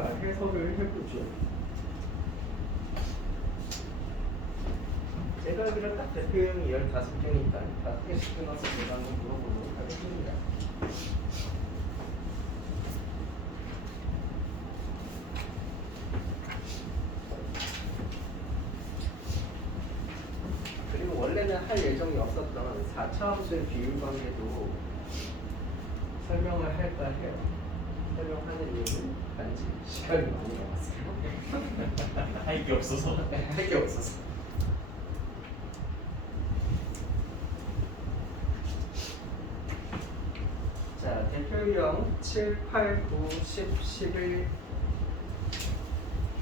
우리가 해설을 해보죠. 제가 그냥 딱 대표형이 15개니까 5개씩 끊어서 제가 한번 물어보도록 하겠습니다. 그리고 원래는 할 예정이 없었던 4차 함수의 비율 관계도 설명을 할까 해요. 설명하는 이유는 단지 시간이 많이 남았어요. 할 게 없어서. 할 게 없어서. 자, 대표형 7, 8, 9, 10, 11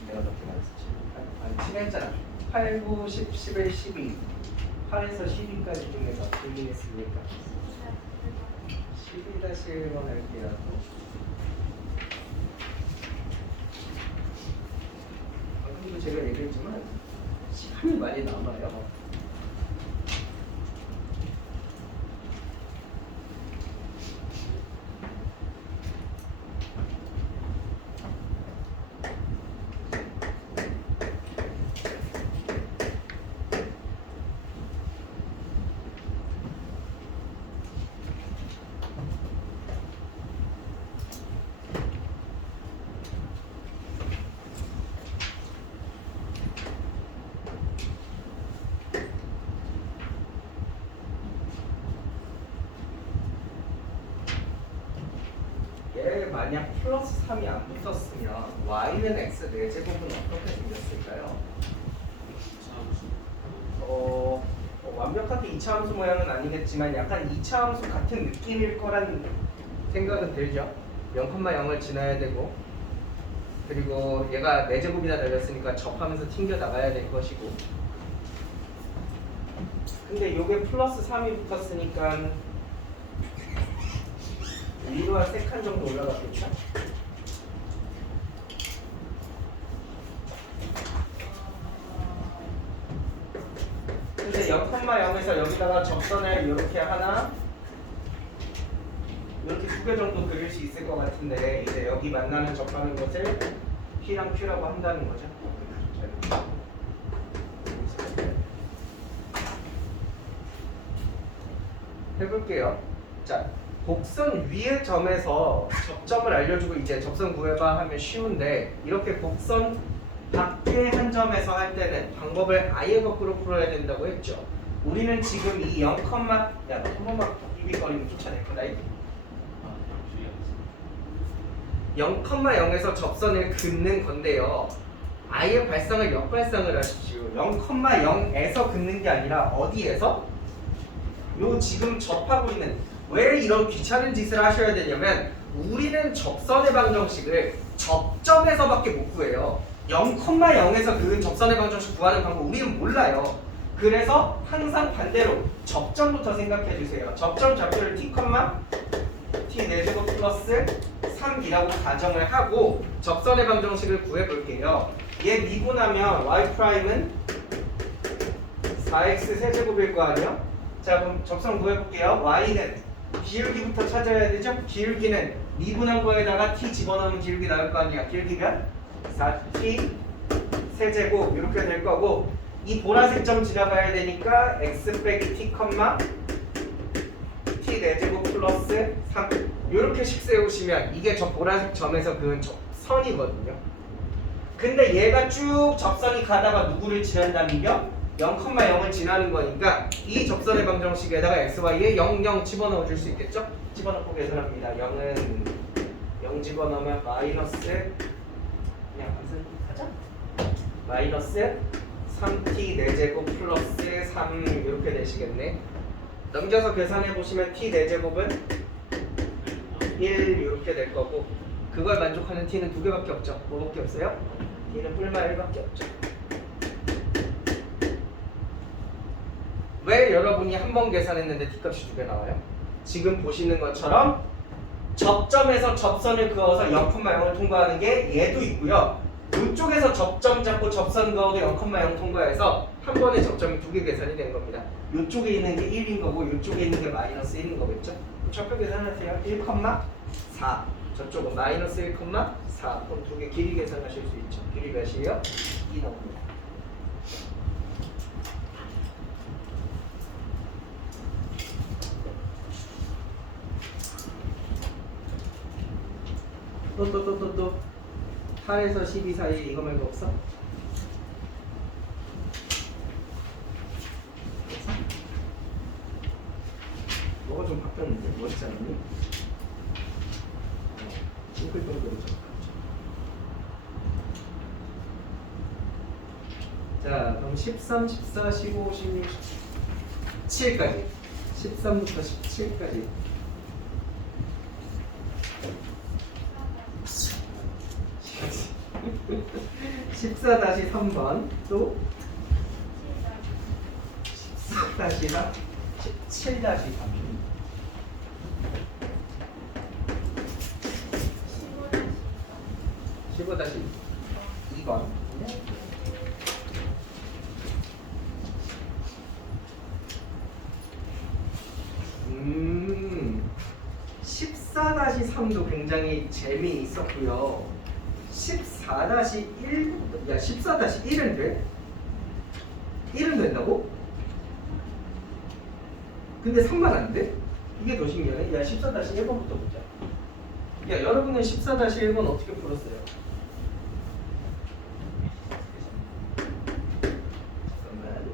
내가 몇개 말했지? 7 했잖아. 8, 9, 10, 11, 12 8에서 12까지 중에서 틀리겠습니까? 12-1번 할게요. 방금도 제가 얘기했지만 시간이 많이 남아요. 만약 플러스 3이 안 붙었으면 y는 x 4제곱은 어떻게 생겼을까요? 완벽하게 2차 함수 모양은 아니겠지만 약간 2차 함수 같은 느낌일 거란 생각은 들죠. 0,0을 지나야 되고 그리고 얘가 4제곱이나 달렸으니까 접하면서 튕겨 나가야 될 것이고 근데 요게 플러스 3이 붙었으니까 위로 한 3칸 정도 올라갔겠죠? 근데 0,0에서 여기다가 접선을 이렇게 하나 이렇게 2개 정도 그릴 수 있을 것 같은데 이제 여기 만나는 접하는 것을 P랑 Q라고 한다는 거죠. 해볼게요. 자. 곡선 위의 점에서 접점을 알려주고 이제 접선 구해봐 하면 쉬운데 이렇게 곡선 밖의 한 점에서 할 때는 방법을 아예 거꾸로 풀어야 된다고 했죠. 우리는 지금 이 0, 야, 너 한 번만 비비거리면 쫓아낼 거다. 0,0에서 접선을 긋는 건데요. 아예 발상을 역발상을 하십시오. 0,0에서 긋는 게 아니라 어디에서? 요 지금 접하고 있는 왜 이런 귀찮은 짓을 하셔야 되냐면 우리는 접선의 방정식을 접점에서밖에 못 구해요. 0,0에서 그 접선의 방정식 구하는 방법 우리는 몰라요. 그래서 항상 반대로 접점부터 생각해 주세요. 접점 좌표를 t, t 4제곱 플러스 3이라고 가정을 하고 접선의 방정식을 구해 볼게요. 얘 미분하면 y''은 4x 세제곱일 거 아니에요? 자 그럼 접선 구해 볼게요. y는 기울기부터 찾아야 되죠? 기울기는 미분한 거에다가 t 집어넣으면 기울기 나올 거 아니야. 기울기가 4t 세제곱 이렇게 될 거고 이 보라색 점 지나가야 되니까 x 빼기 t, t 4제곱 플러스 3 이렇게씩 세우시면 이게 저 보라색 점에서 그은 선이거든요. 근데 얘가 쭉 접선이 가다가 누구를 지난다면요? 0,0을 지나는 거니까 이 접선의 방정식에다가 xy에 0, 0 집어넣어 줄 수 있겠죠? 집어넣고 계산합니다. 0은 0 집어넣으면 마이너스 그냥 하자. 마이너스 3t 4제곱 플러스 3 이렇게 되시겠네. 넘겨서 계산해 보시면 t 4제곱은 1 이렇게 될 거고 그걸 만족하는 t는 2개밖에 없죠. 뭐밖에 없어요? t는 뿔마 1밖에 없죠. 왜 여러분이 한 번 계산했는데 t값이 2배 나와요? 지금 보시는 것처럼 접점에서 접선을 그어서 0,0을 통과하는 게 얘도 있고요. 이쪽에서 접점 잡고 접선 그어도 0,0 통과해서 한 번에 접점이 2개 계산이 된 겁니다. 이쪽에 있는 게 1인 거고 이쪽에 있는 게 마이너스 1인 거겠죠? 좌표 계산하세요. 1,4 저쪽은 마이너스 1,4 그럼 두 개 길이 계산하실 수 있죠. 길이 몇이에요? 2 나옵니다. 또 8에서 12 사이에 이거 말고 없어? 뭐가 좀 바뀌었는데? 멋있지 않니? 싱글 정도로 좀 바뀌었죠. 자, 그럼 13, 14, 15, 16, 17까지 13부터 17까지 14-3번 또 14-4 17-3 15-2번 14-3도 굉장히 재미있었고요. 14-1, 야 14-1은 돼? 1은 된다고? 근데 3만 안 돼? 이게 더 신기하네. 야 14-1번부터 보자. 야 여러분은 14-1번 어떻게 풀었어요? 잠깐만.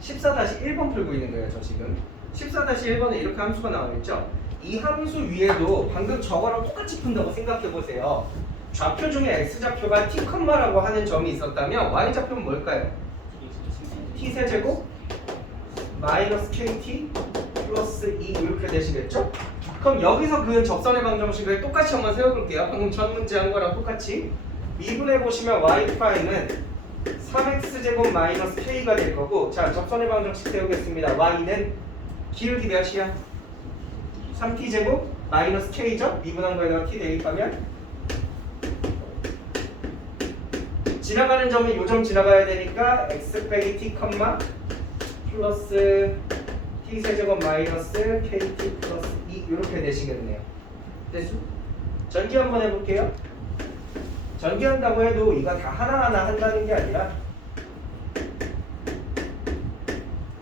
14-1번 풀고 있는 거예요, 저 지금. 14-1번에 이렇게 함수가 나와 있죠? 이 함수 위에도 방금 저거랑 똑같이 푼다고 생각해 보세요. 좌표 중에 x좌표가 t, 라고 하는 점이 있었다면 y좌표는 뭘까요? t세제곱 마이너스 kt 플러스 2 이렇게 되시겠죠? 그럼 여기서 그 접선의 방정식을 똑같이 한번 세워볼게요. 방금 전 문제 한 거랑 똑같이 미분해 보시면 y''는 3x제곱 마이너스 k가 될 거고, 자 접선의 방정식 세우겠습니다. y는 기울기 몇이야? 3t제곱 마이너스 k죠? 미분한 거에다가 t 대입하면 지나가는 점이 요점 지나가야 되니까 x 빼기 t, 플러스 t 세제곱 마이너스 kt 플러스 2 이렇게 되시겠네요. 됐죠? 전기 한번 해볼게요. 전기한다고 해도 이거 다 하나하나 한다는 게 아니라,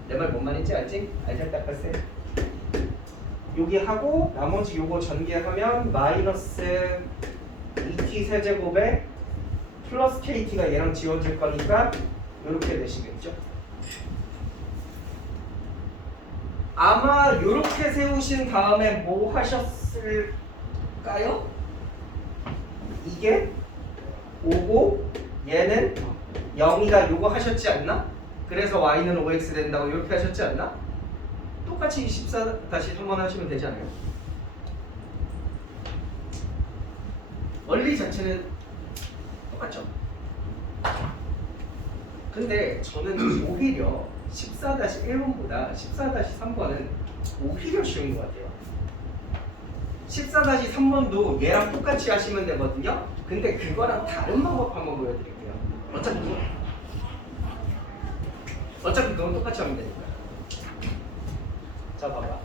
내 말 뭔 말인지 알지? 알잘 닦았어요. 여기 하고 나머지 요거 전개하면 마이너스 2t 세제곱에 플러스 kt가 얘랑 지워질 거니까 이렇게 되시겠죠. 아마 이렇게 세우신 다음에 뭐 하셨을까요? 이게 5고 얘는 0이다 요거 하셨지 않나? 그래서 y는 5x 된다고 이렇게 하셨지 않나? 똑같이 14-3번 하시면 되잖아요. 원리 자체는 똑같죠? 근데 저는 오히려 14-1번보다 14-3번은 오히려 쉬운 것 같아요. 14-3번도 얘랑 똑같이 하시면 되거든요. 근데 그거랑 다른 방법 한번 보여드릴게요. 어차피 그건 똑같이 하면 되니까. 자 봐봐.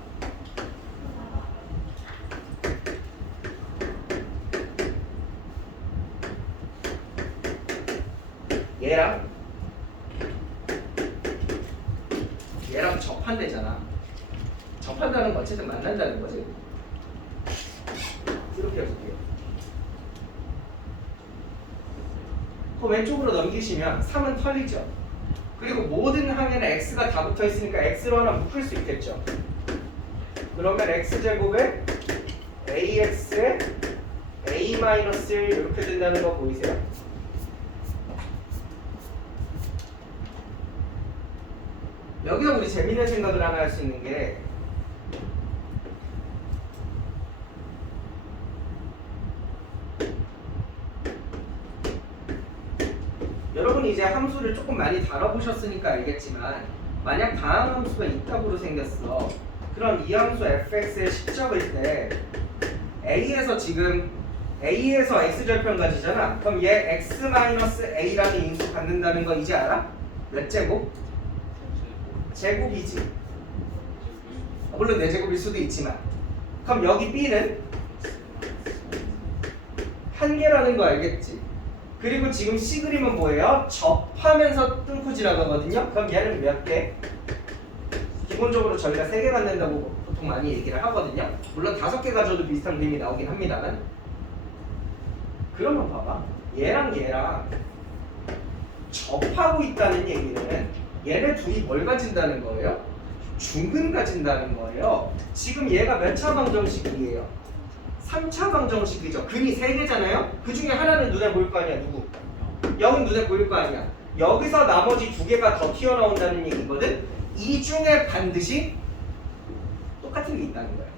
얘랑 접한대잖아. 접한다는 건 어쨌든 만난다는 거지. 이렇게 해볼게요. 그 왼쪽으로 넘기시면 3은 털리죠. 그리고 모든 항에는 x가 다 붙어 있으니까 x로 하나 묶을 수 있겠죠. 그러면 x제곱에 ax에 a-1 이렇게 된다는 거 보이세요? 여기서 우리 재밌는 생각을 하나 할 수 있는 게, 여러분 이제 함수를 조금 많이 다뤄보셨으니까 알겠지만, 만약 다음 함수가 이탑으로 생겼어. 그럼 이 함수 fx에 식적일 때 a에서 지금 A에서 X절편 가지잖아. 그럼 얘 X-A라는 인수 갖는다는 거 이제 알아? 몇 제곱? 제곱이지. 물론 4제곱일 수도 있지만. 그럼 여기 B는 한 개라는 거 알겠지? 그리고 지금 C 그림은 뭐예요? 접하면서 뚫고 지나가거든요. 그럼 얘는 몇 개? 기본적으로 저희가 3개 갖는다고 보통 많이 얘기를 하거든요. 물론 5개 가져도 비슷한 그림이 나오긴 합니다만. 그러면 봐봐. 얘랑 접하고 있다는 얘기는 얘네 둘이 뭘 가진다는 거예요? 중근 가진다는 거예요. 지금 얘가 몇 차 방정식이에요? 3차 방정식이죠. 근이 3개잖아요? 그 중에 하나는 눈에 보일 거 아니야. 누구? 0은 눈에 보일 거 아니야. 여기서 나머지 2개가 더 튀어나온다는 얘기거든. 이 중에 반드시 똑같은 게 있다는 거예요.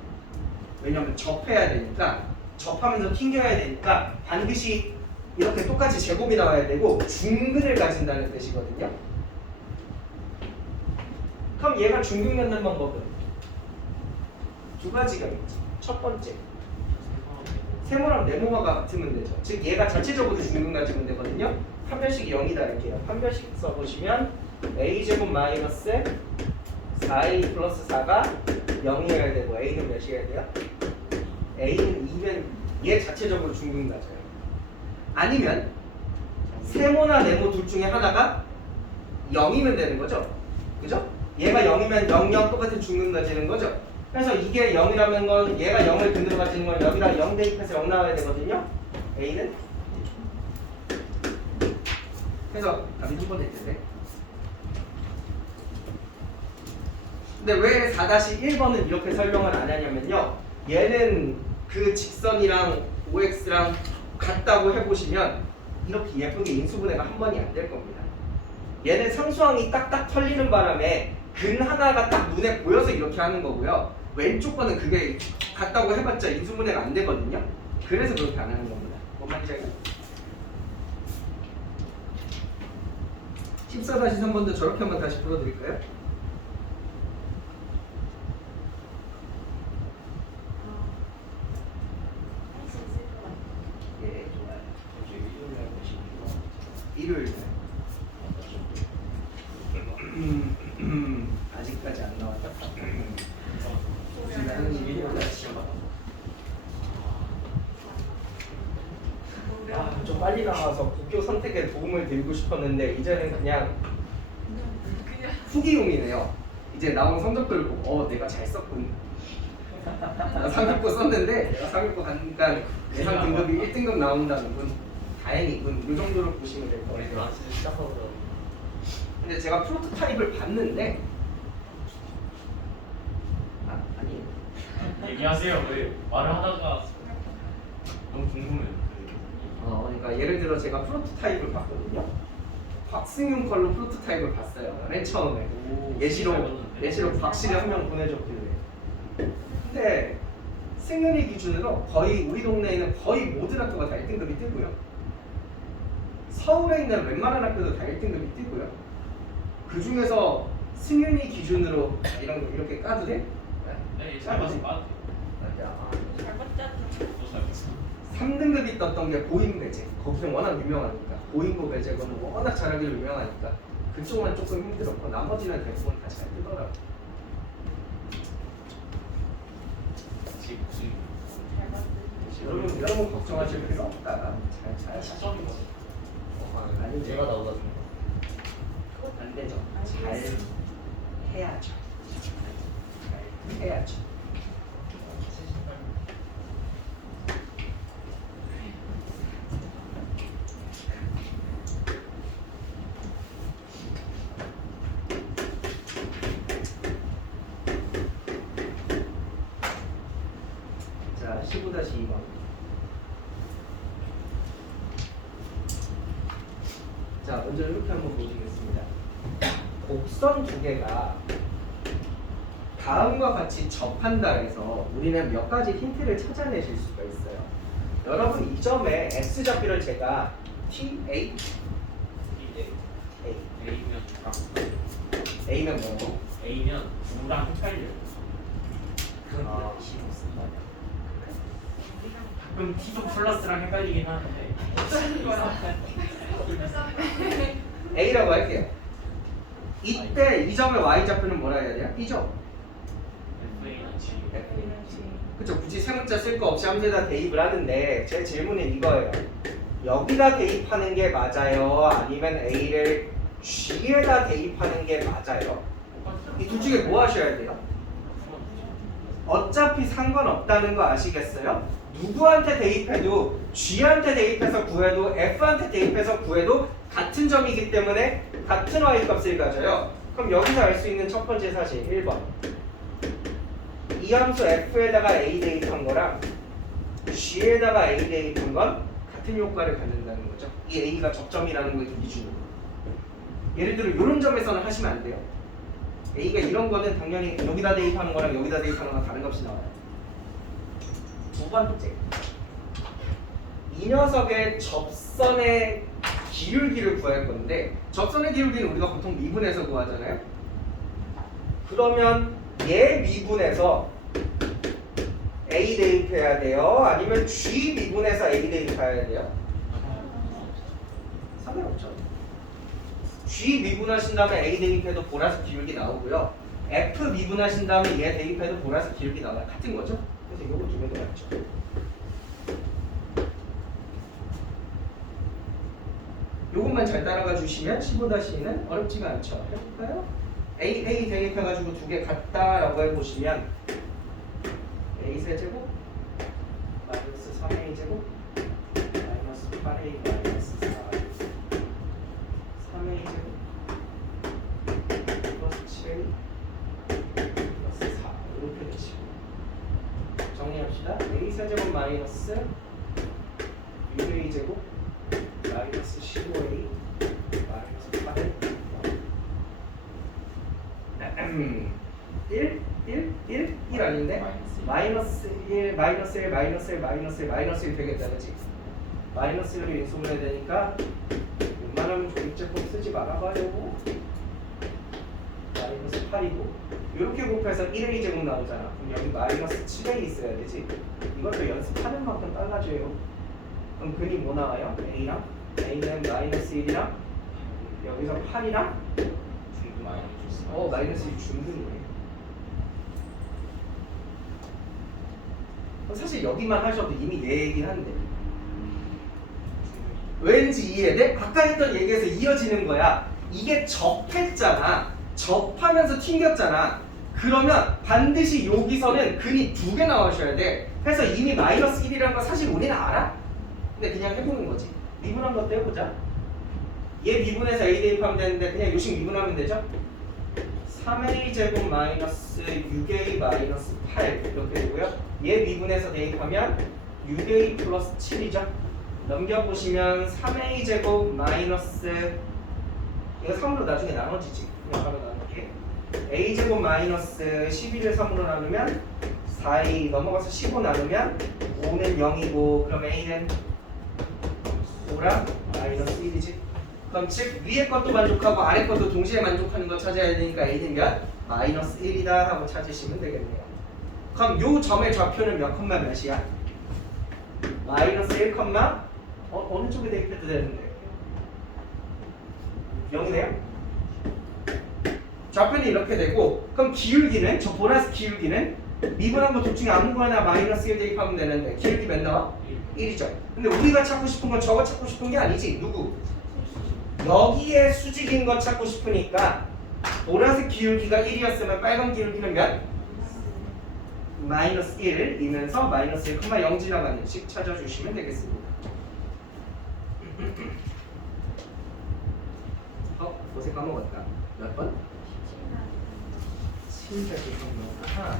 왜냐면 접해야 되니까, 접하면서 튕겨야 되니까 반드시 이렇게 똑같이 제곱이 나와야 되고 중근을 가진다는 뜻이거든요. 그럼 얘가 중근 갖는 방법은 2가지가 있지. 첫 번째, 세모랑 네모가 같으면 되죠. 즉 얘가 자체적으로 중근 가지면 되거든요. 판별식이 0이다 할게요. 판별식 써보시면 a제곱 마이너스 4a 플러스 4가 0이어야 되고 a는 몇이어야 돼요? a는 2면 얘 자체적으로 중근 가져요. 아니면 세모나 네모 둘 중에 하나가 0이면 되는 거죠. 그죠? 얘가 0이면 0, 0 똑같은 중근 가지는 거죠. 그래서 이게 0이라는 건 얘가 0을 근으로 가지는 건 여기다 0 대입해서 0 나와야 되거든요. a는 그래서 답이 3번 될 텐데. 근데 왜 4-1번은 이렇게 설명을 안 하냐면요. 얘는 그 직선이랑 OX랑 같다고 해보시면 이렇게 예쁘게 인수분해가 한 번이 안 될 겁니다. 얘는 상수항이 딱딱 털리는 바람에 근 하나가 딱 눈에 보여서 이렇게 하는 거고요. 왼쪽 거는 그게 같다고 해봤자 인수분해가 안 되거든요. 그래서 그렇게 안 하는 겁니다. 뭔 말인지 알겠어요? 14-3번도 저렇게 한번 다시 풀어드릴까요? 예, 좋아요. 일요일 아직까지 안 나왔다. 나는 일요일 날 시험 좀 빨리 나와서 국교 선택에 도움을 드리고 싶었는데 이제는 그냥 후기용이네요. 이제 나온 성적들 보고 내가 잘 썼군. 나 상급고 썼는데 내가 상급고 가니까 예상 등급이 1등급 나온다는 건 다행이군. 이 정도로 보시면 될 것 같아요. 근데 제가 프로토타입을 봤는데 아니에요. 얘기하세요. 왜 말을 하다가 너무 궁금해요. 그러니까 예를 들어 제가 프로토타입을 봤거든요. 곽승윤 걸로 프로토타입을 봤어요. 맨 처음에 예시로 곽씨를 한 명 보내줬길래. 근데 승윤이 기준으로 거의 우리 동네에 있는 거의 모든 학교가 다 1등급이 뜨고요. 서울에 있는 웬만한 학교도 다 1등급이 뜨고요. 그 중에서 승윤이 기준으로 이런 거 이렇게 까도 돼? 네, 잘 봐서 봐도 돼요. 잘 봤잖아. 저잘 봤어. 3등급이 떴던 게 보잉배제. 거기서 워낙 유명하니까. 보잉고 배제고는 워낙 잘하기로 유명하니까 그쪽만 조금 힘들었고 나머지는 대부분 다 잘 뜨더라고. 지금 무슨 잘 봤지. 여러분 너무 걱정하실 필요 없다. 잘 시점인 거죠? 아니 제가 나오다 그건 안 되죠. 잘 해야죠. 잘 해야죠. 자, 15-2번. 자, 먼저 이렇게 한번 보시겠습니다. 곡선 두 개가 다음과 같이 접한다 해서 우리는 몇 가지 힌트를 찾아내실 수가 있어요. 여러분 이 점에 X좌표를 제가 TA? A. A면 B랑 A면 뭐고? A면 B랑 헷갈려요. 그건 아. 싫었습니다. 그럼 T도 플러스랑 헷갈리긴 하는데. A라고 할게요. 이때 이 점의 y좌표는 뭐라 해야 돼요? B죠? FA는 G. 그쵸, 굳이 세 문자 쓸 거 없이 함수에다 대입을 하는데 제 질문은 이거예요. 여기다 대입하는 게 맞아요? 아니면 A를 G에다 대입하는 게 맞아요? 이 둘 중에 뭐 하셔야 돼요? 어차피 상관없다는 거 아시겠어요? 누구한테 대입해도 G한테 대입해서 구해도 F한테 대입해서 구해도 같은 점이기 때문에 같은 Y값을 가져요. 그럼 여기서 알 수 있는 첫 번째 사실 1번, 이 함수 F에다가 A 대입한 거랑 G에다가 A 대입한 건 같은 효과를 갖는다는 거죠. 이 A가 접점이라는 걸 기준으로. 예를 들어 이런 점에서는 하시면 안 돼요. A가 이런 거는 당연히 여기다 대입하는 거랑 여기다 대입하는 거랑 다른 값이 나와요. 두 번째, 이 녀석의 접선의 기울기를 구할 건데 접선의 기울기는 우리가 보통 미분해서 구하잖아요. 그러면 얘 미분해서 A 대입해야 돼요? 아니면 G 미분해서 A 대입해야 돼요? 상관없죠. G 미분하신 다음에 A 대입해도 보라색 기울기 나오고요. F 미분하신 다음에 얘 대입해도 보라색 기울기 나와요. 같은 거죠? 그래서 이거 두 개도 맞죠. 요것만 잘 따라가 주시면 15-2는 어렵지가 않죠. 해볼까요? A 대입해가지고 두 개 같다라고 해보시면 A 세제곱 마이너스 3A 제곱 마이너스 8A 마이너스 4A 3A 제곱 플러스 7A 플러스 4 이렇게 되시고 정리합시다. A 세제곱 마이너스 6A 제곱 마이너스 15A 마이너스 8A 1 아닌데? 마이너스 1, 마이너스 1, 마이너스 1, 마이너스 1, 마이너스 1 되겠다, 그치? 마이너스 1을 인수분해 되니까 웬만하면 조립제법 쓰지 말아봐요. 마이너스 8이고 이렇게 곱해서 1A 제곱 나오잖아. 그럼 여기 마이너스 7A 있어야 되지. 이것도 연습하는 만큼 빨라져요. 그럼 근이 뭐 나와요? A랑 A는 마이너스 1이랑 여기서 8이랑 마이너스 1 중등이네. 사실 여기만 하셔도 이미 얘기긴 한데 왠지 이해돼? 아까 했던 얘기에서 이어지는 거야. 이게 접했잖아. 접하면서 튕겼잖아. 그러면 반드시 여기서는 근이 두 개 나와셔야 돼. 그래서 이미 마이너스 1이라는 거 사실 우리는 알아. 근데 그냥 해보는 거지. 미분한 것도 해보자. 얘 미분해서 A 대입하면 되는데 그냥 요식 미분하면 되죠? 3A 제곱 마이너스 6A 마이너스 8 이렇게 되고요. 얘 미분해서 대입하면 6A 플러스 7이죠. 넘겨보시면 3A 제곱 마이너스 이거 3으로 나중에 나눠지지. 그냥 바로 나눌게. A 제곱 마이너스 11을 3으로 나누면 4A 넘어가서 15 나누면 5는 0이고 그럼 A는 5랑 마이너스 1이지. 그럼 즉 위에 것도 만족하고 아래 것도 동시에 만족하는 거 찾아야 되니까 A는 몇? 마이너스 1이다 하고 찾으시면 되겠네요. 그럼 요 점의 좌표는 몇 컴마 몇이야? 마이너스 1 컴마 어느 쪽에 대입해도 되는데 0이네요? 좌표는 이렇게 되고 그럼 기울기는 저 보라색 기울기는 미분한 거 둘 중에 아무거나 마이너스 1 대입하면 되는데 기울기 몇 나와? 1이죠. 근데 우리가 찾고 싶은 건 저거 찾고 싶은 게 아니지. 누구? 여기에 수직인 거 찾고 싶으니까 보라색 기울기가 1이었으면 빨간 기울기는 몇? 마이너스 1이면서 마이너스 1,0 지나가는 식 찾아주시면 되겠습니다. 어제 까먹었다. 몇 번? 700번. 아하.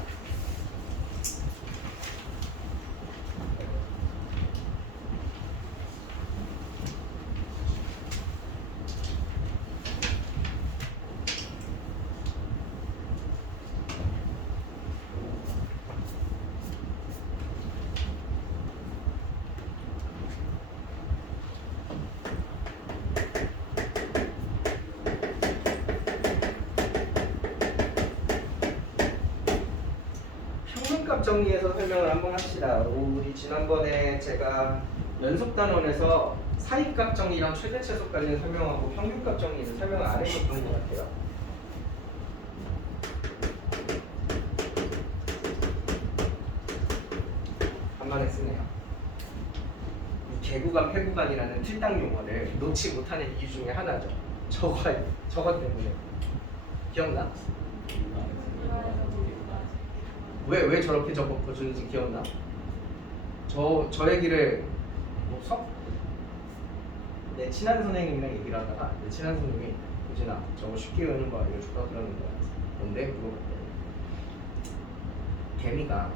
평균값 정리해서 설명을 한번 합시다. 우리 지난번에 제가 연속 단원에서 사이값 정리랑 최대최소까지는 설명하고 평균값 정리는 설명을 안 해줬던 것 같아요. 간만에 쓰네요. 이 개구간 폐구간이라는 틀당 용어를 놓지 못하는 이유 중에 하나죠. 저거 때문에. 기억나? 왜 저렇게 적어주는지 기억나? 저 얘기를 내 친한 선생님이랑 얘기를 하다가 내 친한 선생님이 유진아 저거 쉽게 외우는 거 알려줄까? 그러는 거야. 뭔데? 물어봤더니 개미가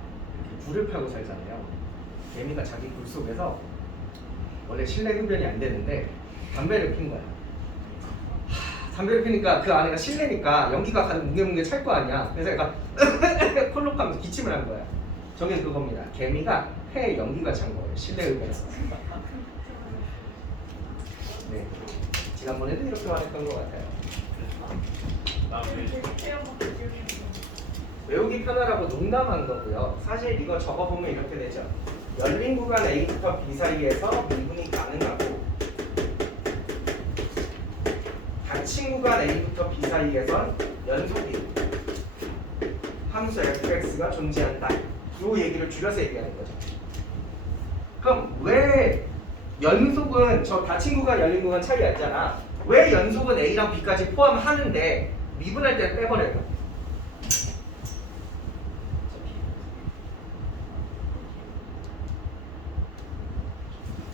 이렇게 굴을 파고 살잖아요. 개미가 자기 굴 속에서 원래 실내 흡연이 안 되는데 담배를 핀 거야. 담배를 피니까 그 안에가 실내니까 연기가 가득 뭉게뭉게 찰 거 아니야. 그래서 얘가 콜록하면서 기침을 한 거야. 저게 그겁니다. 개미가 폐에 연기가 찬 거예요. 실내 흡연에서. 네. 지난번에도 이렇게 말했던 것 같아요. 외우기 편하라고 농담한 거고요. 사실 이거 적어보면 이렇게 되죠. 열린 구간 A부터 B 사이에서 미분이 가능하고 닫힌 구간 A부터 B 사이에선 연속이 함수 fx가 존재한다. 이 얘기를 줄여서 얘기하는 거죠. 그럼 왜 연속은 저 닫힌 구간 열린 구간 차이 있잖아. 왜 연속은 A랑 B까지 포함하는데 미분할 때 빼버려요?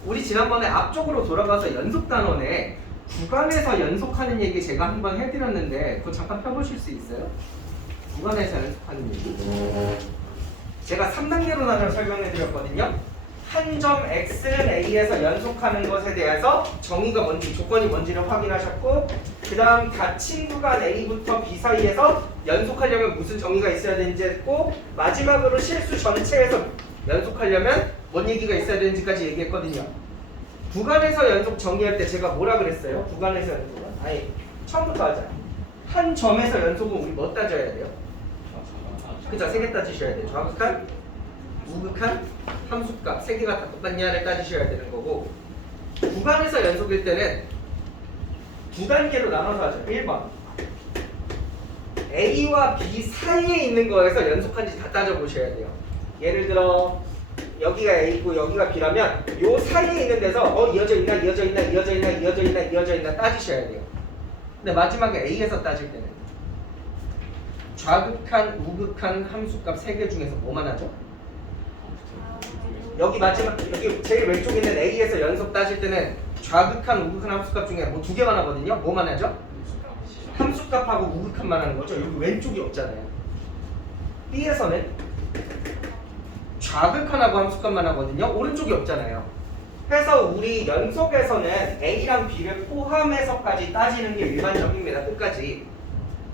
우리 지난번에 앞쪽으로 돌아가서 연속 단원에 구간에서 연속하는 얘기 제가 한번 해드렸는데 그거 잠깐 펴보실 수 있어요? 구간에서 연속하는 얘기 제가 3단계로 나눠 설명해드렸거든요. 한 점 x는 a에서 연속하는 것에 대해서 정의가 뭔지 조건이 뭔지를 확인하셨고 그 다음 닫힌 구간 a부터 b 사이에서 연속하려면 무슨 정의가 있어야 되는지 했고 마지막으로 실수 전체에서 연속하려면 뭔 얘기가 있어야 되는지까지 얘기했거든요. 구간에서 연속 정의할 때 제가 뭐라 그랬어요? 구간에서 연속은? 아니 처음부터 하자. 한 점에서 연속은 우리 뭐 따져야 돼요? 그죠? 3개 따지셔야 돼요. 좌극한, 우극한, 함수값 3개가 다 똑같냐를 따지셔야 되는 거고 구간에서 연속일 때는 두 단계로 나눠서 하죠. 1번 A와 B 사이에 있는 거에서 연속한지 다 따져보셔야 돼요. 예를 들어 여기가 A고 여기가 B라면 요 사이에 있는 데서 이어져 있나 이어져 있나 이어져 있나 이어져 있나 이어져 있나 따지셔야 돼요. 근데 마지막에 A에서 따질 때는 좌극한, 우극한 함수값 3개 중에서 뭐만 하죠? 여기 마지막 여기 제일 왼쪽에 있는 A에서 연속 따질 때는 좌극한, 우극한 함수값 중에 뭐 2개만 하거든요. 뭐만 하죠? 함수값하고 우극한만 하는 거죠. 여기 왼쪽이 없잖아요. B에서는 좌극한하고 함수값만 하거든요. 오른쪽이 없잖아요. 그래서 우리 연속에서는 A랑 B를 포함해서까지 따지는 게 일반적입니다. 끝까지.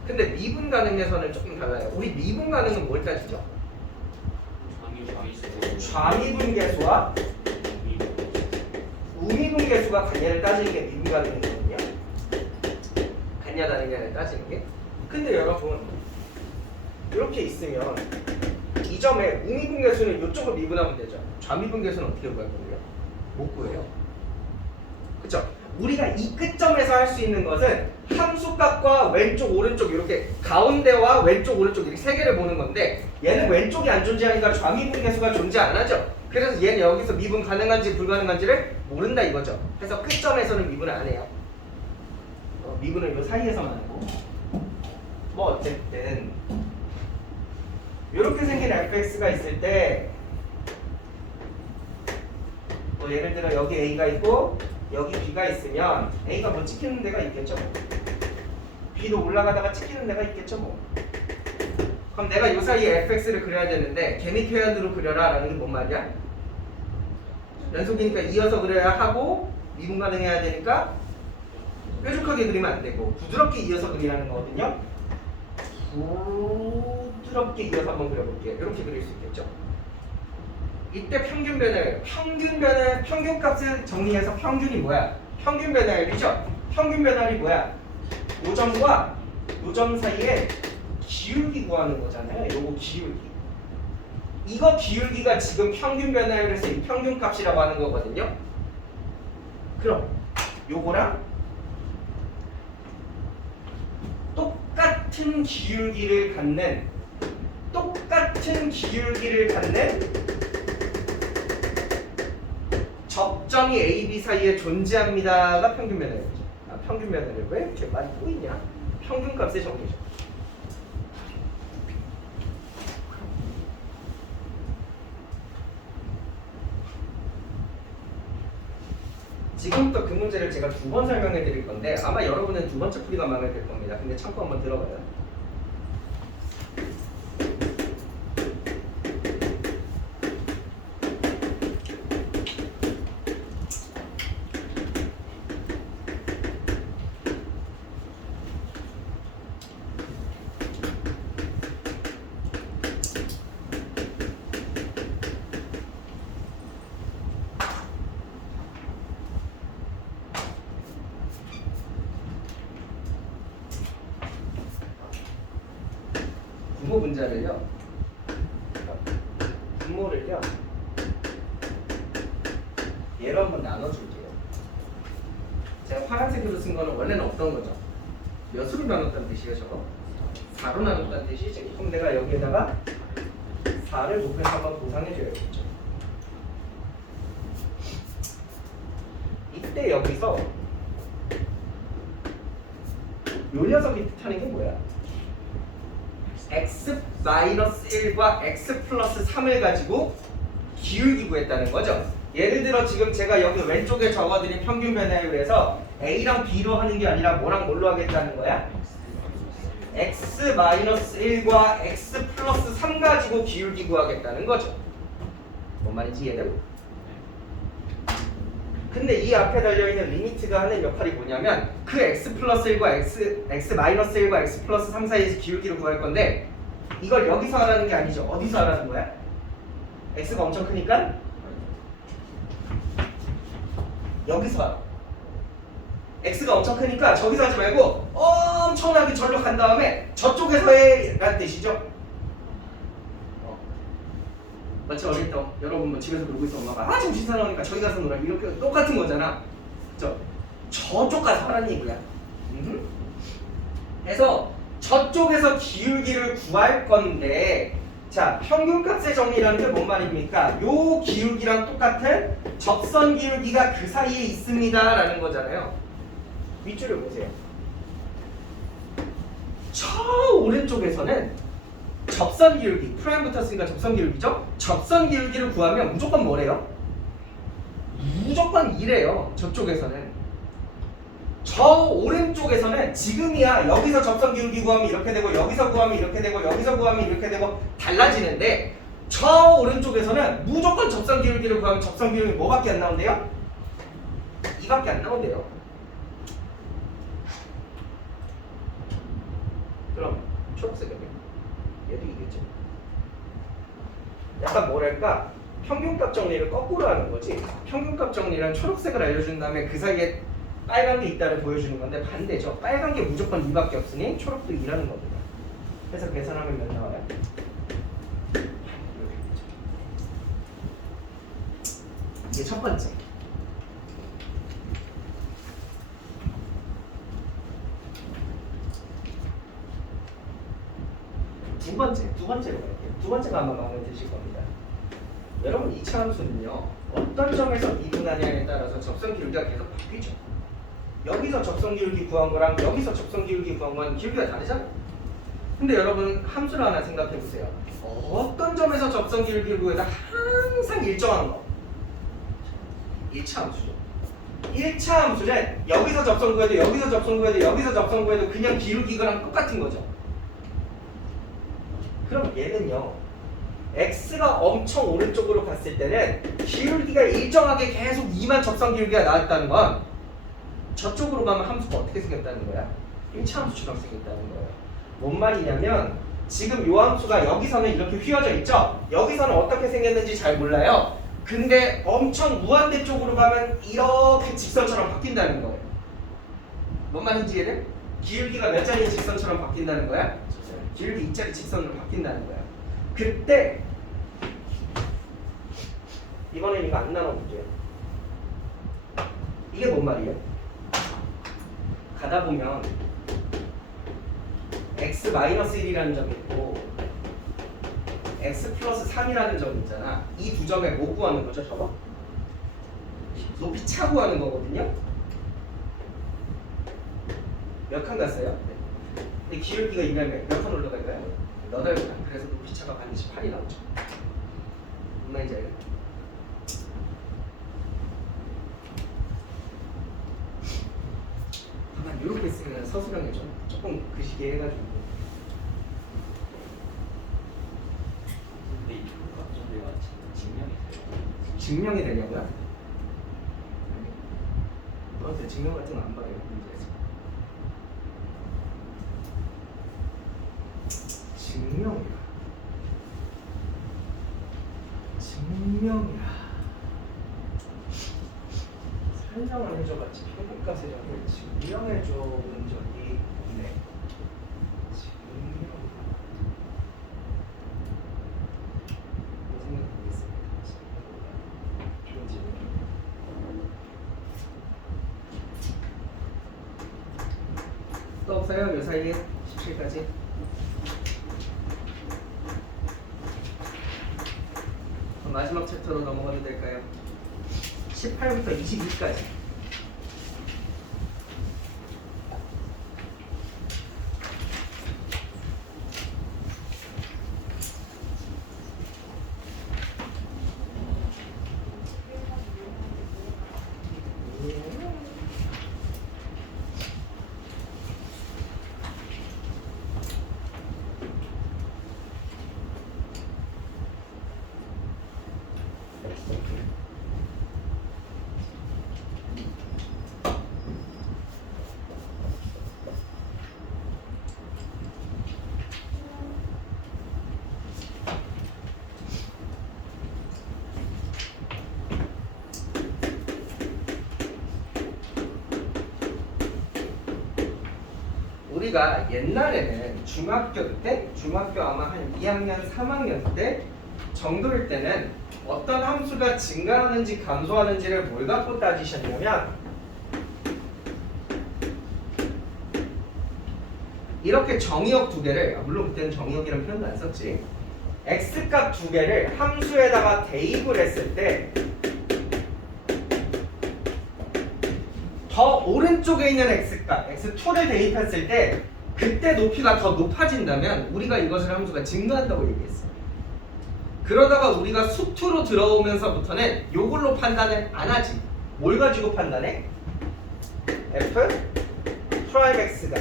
근데 미분 가능에서는 조금 달라요. 우리 미분 가능은 뭘 따지죠? 좌미분 계수와 우미분 계수가 같냐를 따지는 게 미분 가능이거든요. 같냐 다르냐를 따지는 게. 근데 여러분 이렇게 있으면 이 점에 우미분 계수는 이쪽을 미분하면 되죠. 좌미분 계수는 어떻게 구할 거예요? 못 구해요. 그쵸? 우리가 이 끝점에서 할 수 있는 것은 함수값과 왼쪽 오른쪽 이렇게 가운데와 왼쪽 오른쪽 이렇게 세 개를 보는 건데 얘는 왼쪽이 안 존재하니까 좌미분 계수가 존재 안 하죠. 그래서 얘는 여기서 미분 가능한지 불가능한지를 모른다 이거죠. 그래서 끝점에서는 미분을 안 해요. 미분은 이 사이에서만 하고 뭐 어쨌든 이렇게 생긴 fx가 있을 때 뭐 예를 들어 여기 a가 있고 여기 b가 있으면 a가 뭐 찍히는 데가 있겠죠 뭐. b도 올라가다가 찍히는 데가 있겠죠 뭐. 그럼 내가 이 사이에 fx를 그려야 되는데 개미 표현으로 그려라 라는 게 뭔 말이야? 연속이니까 이어서 그려야 하고 미분 가능해야 되니까 뾰족하게 그리면 안 되고 부드럽게 이어서 그리라는 거거든요. 부드럽게 이어서 한번 그려볼게요. 이렇게 그릴 수 있겠죠. 이때 평균값을 정리해서 평균이 뭐야? 평균 배달이죠? 평균 배달이 뭐야? 요 점과 요 점 사이에 기울기 구하는 거잖아요. 요거 기울기. 이거 기울기가 지금 평균 변화율에서 이 평균값이라고 하는 거거든요. 그럼 요거랑 똑같은 기울기를 갖는 접점이 A, B 사이에 존재합니다가 평균 변화율이죠. 평균 변화율 왜 이렇게 많이 보이냐? 평균값의 정의죠. 지금부터 그 문제를 제가 2번 설명해 드릴 건데 아마 여러분은 2번째 풀이가 마음에 들 겁니다. 근데 참고 한번 들어봐요. 분모 분자를요. 분모를요. 얘로 한번 나눠줄게요. 제가 파란색으로 쓴 거는 원래는 없던 거죠. 몇으로 나눴다는 뜻이에요, 저거? 4로 나눴다는 뜻이지. 그럼 내가 여기에다가 4를 곱해서 한번 보상해줘야겠죠. 이때 여기서 요 녀석이 뜻하는 게 뭐야? x-1과 x+3을 가지고 기울기 구했다는 거죠. 예를 들어 지금 제가 여기 왼쪽에 적어드린 평균 변화율에서 a랑 b로 하는 게 아니라 뭐랑 뭘로 하겠다는 거야? x-1과 x+3 가지고 기울기 구하겠다는 거죠. 뭔 말인지 이해돼요? 근데 이 앞에 달려있는 리미트가 하는 역할이 뭐냐면 그 x+1과 x-1과 x+3 사이에서 기울기를 구할 건데 이걸 여기서 하라는 게 아니죠. 어디서 하라는 거야? x가 엄청 크니까 여기서 하라. x가 엄청 크니까 저기서 하지 말고 엄청나게 절로 간 다음에 저쪽에서 해 라는 뜻이죠. 마치 어릴 때 여러분 뭐 집에서 놀고 있어 엄마가 정신 사나우니까 저기 가서 놀아 이렇게 똑같은 거잖아. 저쪽 가서 하라는 얘기야. 그래서 저쪽에서 기울기를 구할 건데 자 평균값의 정리라는 게 뭔 말입니까? 요 기울기랑 똑같은 접선 기울기가 그 사이에 있습니다 라는 거잖아요. 윗줄을 보세요. 저 오른쪽에서는 접선 기울기, 프라임 붙었으니까 접선 기울기죠? 접선 기울기를 구하면 무조건 뭐래요? 무조건 2래요. 저쪽에서는. 저 오른쪽에서는 지금이야 여기서 접선 기울기 구하면 이렇게 되고 여기서 구하면 이렇게 되고 여기서 구하면 이렇게 되고 달라지는데 저 오른쪽에서는 무조건 접선 기울기를 구하면 접선 기울기 뭐밖에 안 나온대요? 2밖에 안 나온대요. 그럼 초록색이요. 얘도 이겠죠. 약간 뭐랄까 평균값 정리를 거꾸로 하는 거지. 평균값 정리는 초록색을 알려준 다음에 그 사이에 빨간 게 있다를 보여주는 건데 반대죠. 빨간 게 무조건 2밖에 없으니 초록도 2라는 겁니다. 그래서 계산하면 몇 나와요? 이게 첫 번째. 두 번째로 갈게요. 두 번째가 아마 마음에 드실 겁니다. 여러분 2차 함수는요. 어떤 점에서 미분하냐에 따라서 접선 기울기가 계속 바뀌죠. 여기서 접선 기울기 구한 거랑 여기서 접선 기울기 구한 거랑 기울기가 다르잖아요. 근데 여러분 함수를 하나 생각해 보세요. 어떤 점에서 접선 기울기를 구해서 항상 일정한 거. 1차 함수죠. 1차 함수는 여기서 접선 구해도 여기서 접선 구해도 여기서 접선 구해도 그냥 기울기랑 똑같은 거죠. 그럼 얘는요. x가 엄청 오른쪽으로 갔을 때는 기울기가 일정하게 계속 2만 접선 기울기가 나왔다는 건 저쪽으로 가면 함수가 어떻게 생겼다는 거야? 1차 함수처럼 생겼다는 거예요. 뭔 말이냐면 지금 요 함수가 여기서는 이렇게 휘어져 있죠? 여기서는 어떻게 생겼는지 잘 몰라요. 근데 엄청 무한대 쪽으로 가면 이렇게 직선처럼 바뀐다는 거예요. 뭔 말인지 이해돼? 기울기가 몇 자리 직선처럼 바뀐다는 거야? 기울기 2자리 직선으로 바뀐다는 거야. 그때 이번엔 이거 안 나눠볼게요. 이게 뭔 말이에요? 가다 보면 x-1이라는 점이 있고 x 플러스 3이라는 점이 있잖아. 이 두 점에 뭐 구하는 거죠, 저거? 높이 차 구하는 거거든요. 몇 칸 갔어요? 네. 근데 기울기가 이면 몇 칸 올라갈까요? 8칸. 그래서 높이 차가 반드시 8이 나오죠. 무슨 말인지 알겠죠? 다만 이렇게 쓰면 서술형이 조금 그시기에 해가지고. 근데 이 정도가 증명이 돼요. 증명이 되냐고요? 너한테 증명 같은 거 안 봐요, 문제에서. 증명이야. 증명이야. 설명을 해줘봤지 평균값 세정을 증명해줘 본 적이 있네. 증명. 생각 보겠습니다. 좋은 질문. 또 없어요? 요 사이에 17까지? 그럼 마지막 챕터로 넘어가도 될까요? 18부터 22까지. 우리가 옛날에는 중학교 때, 중학교 아마 한 2학년, 3학년 때 정도일 때는 어떤 함수가 증가하는지 감소하는지를 뭘 갖고 따지셨냐면 이렇게 정의역 두 개를, 물론 그때는 정의역이라는 표현도 안 썼지, x값 두 개를 함수에다가 대입을 했을 때 더 오른쪽에 있는 x값, x2를 대입했을 때 그때 높이가 더 높아진다면 우리가 이것을 함수가 증가한다고 얘기했어요. 그러다가 우리가 수투로 들어오면서부터는 이걸로 판단을 안 하지. 뭘 가지고 판단해? f 프라임 x가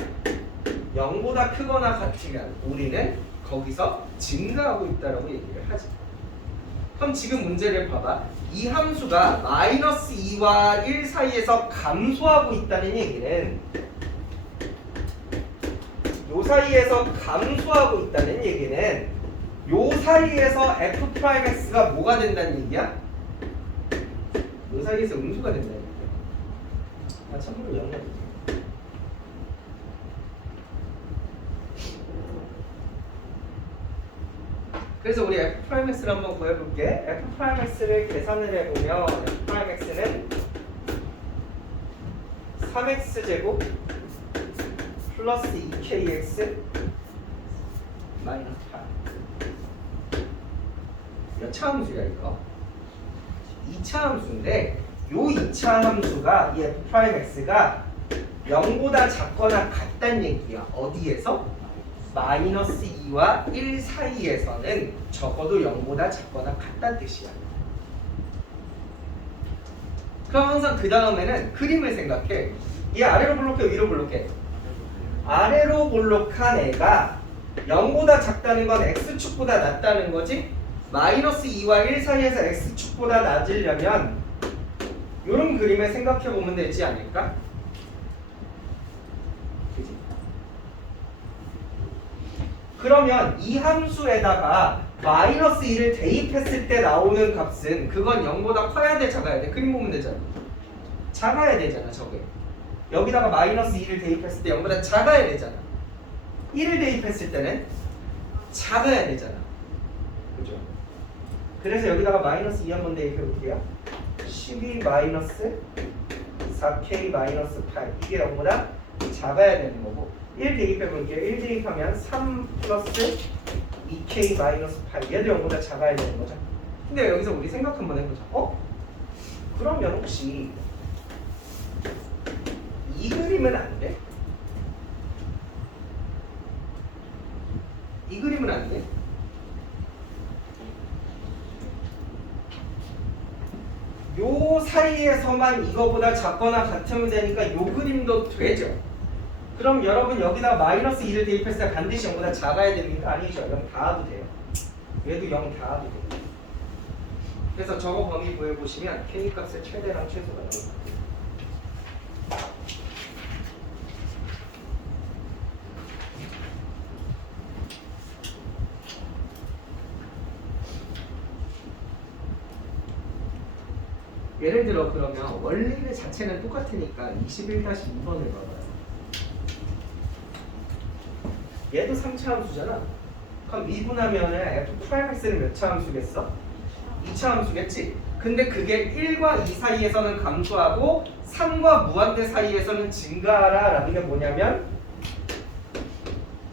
0보다 크거나 같으면 우리는 거기서 증가하고 있다라고 얘기를 하지. 그럼 지금 문제를 봐봐. 이 함수가 마이너스 2와 1 사이에서 감소하고 있다는 얘기는 요 사이에서 감소하고 있다는 얘기는 요 사이에서 f 프라임 x가 뭐가 된다는 얘기야? 요 사이에서 음수가 된다는 얘기야. 아 참고로 영역이지. 그래서 우리 f'(x를 한번 구해볼게. f'(x를 계산을 해보면 f'(x는 3x제곱 플러스 2kx 마이너스 8. 몇 차 함수야 이거? 2차 함수인데 요 2차 함수가 이 f'(x가 0보다 작거나 같다는 얘기야. 어디에서? 마이너스 2와 1 사이에서는 적어도 0보다 작거나 같다는 뜻이야. 그럼 항상 그 다음에는 그림을 생각해. 얘 아래로 볼록해, 위로 볼록해? 아래로 볼록한 애가 0보다 작다는 건 x축보다 낮다는 거지? 마이너스 2와 1 사이에서 x축보다 낮으려면 이런 그림을 생각해 보면 되지 않을까? 그치? 그러면 이 함수에다가 마이너스 1을 대입했을 때 나오는 값은 그건 0보다 커야 돼, 작아야 돼? 그림 보면 되잖아. 작아야 되잖아, 저게. 여기다가 마이너스 2를 대입했을 때 0보다 작아야 되잖아. 1을 대입했을 때는 작아야 되잖아. 그죠? 그래서 여기다가 마이너스 2 한번 대입해 볼게요. 12 마이너스 4k 마이너스 8 이게 0보다 작아야 되는 거고 1 대입해 볼게요. 1 대입하면 3 플러스 2k 마이너스 8 얘도 0보다 작아야 되는 거죠. 근데 여기서 우리 생각 한번 해보자. 그러면 혹시 이 그림은 안 돼? 이 그림은 안 돼? 요 사이에서만 이거보다 작거나 같으면 되니까 요 그림도 되죠. 그럼 여러분 여기다 마이너스 2를 대입했을 때 반드시 0보다 작아야 됩니까? 아니죠. 0 닿아도 돼요. 얘도 0 닿아도 돼요. 그래서 저거 범위 구해보시면 k 값의 최대랑 최소가 나옵니다. 예를 들어 그러면 원리의 자체는 똑같으니까 21-2번을 봐봐요. 얘도 3차 함수잖아. 그럼 미분하면은 f'(x는 몇 차 함수겠어? 2차 함수겠지? 근데 그게 1과 2 사이에서는 감소하고 3과 무한대 사이에서는 증가하라 라는 게 뭐냐면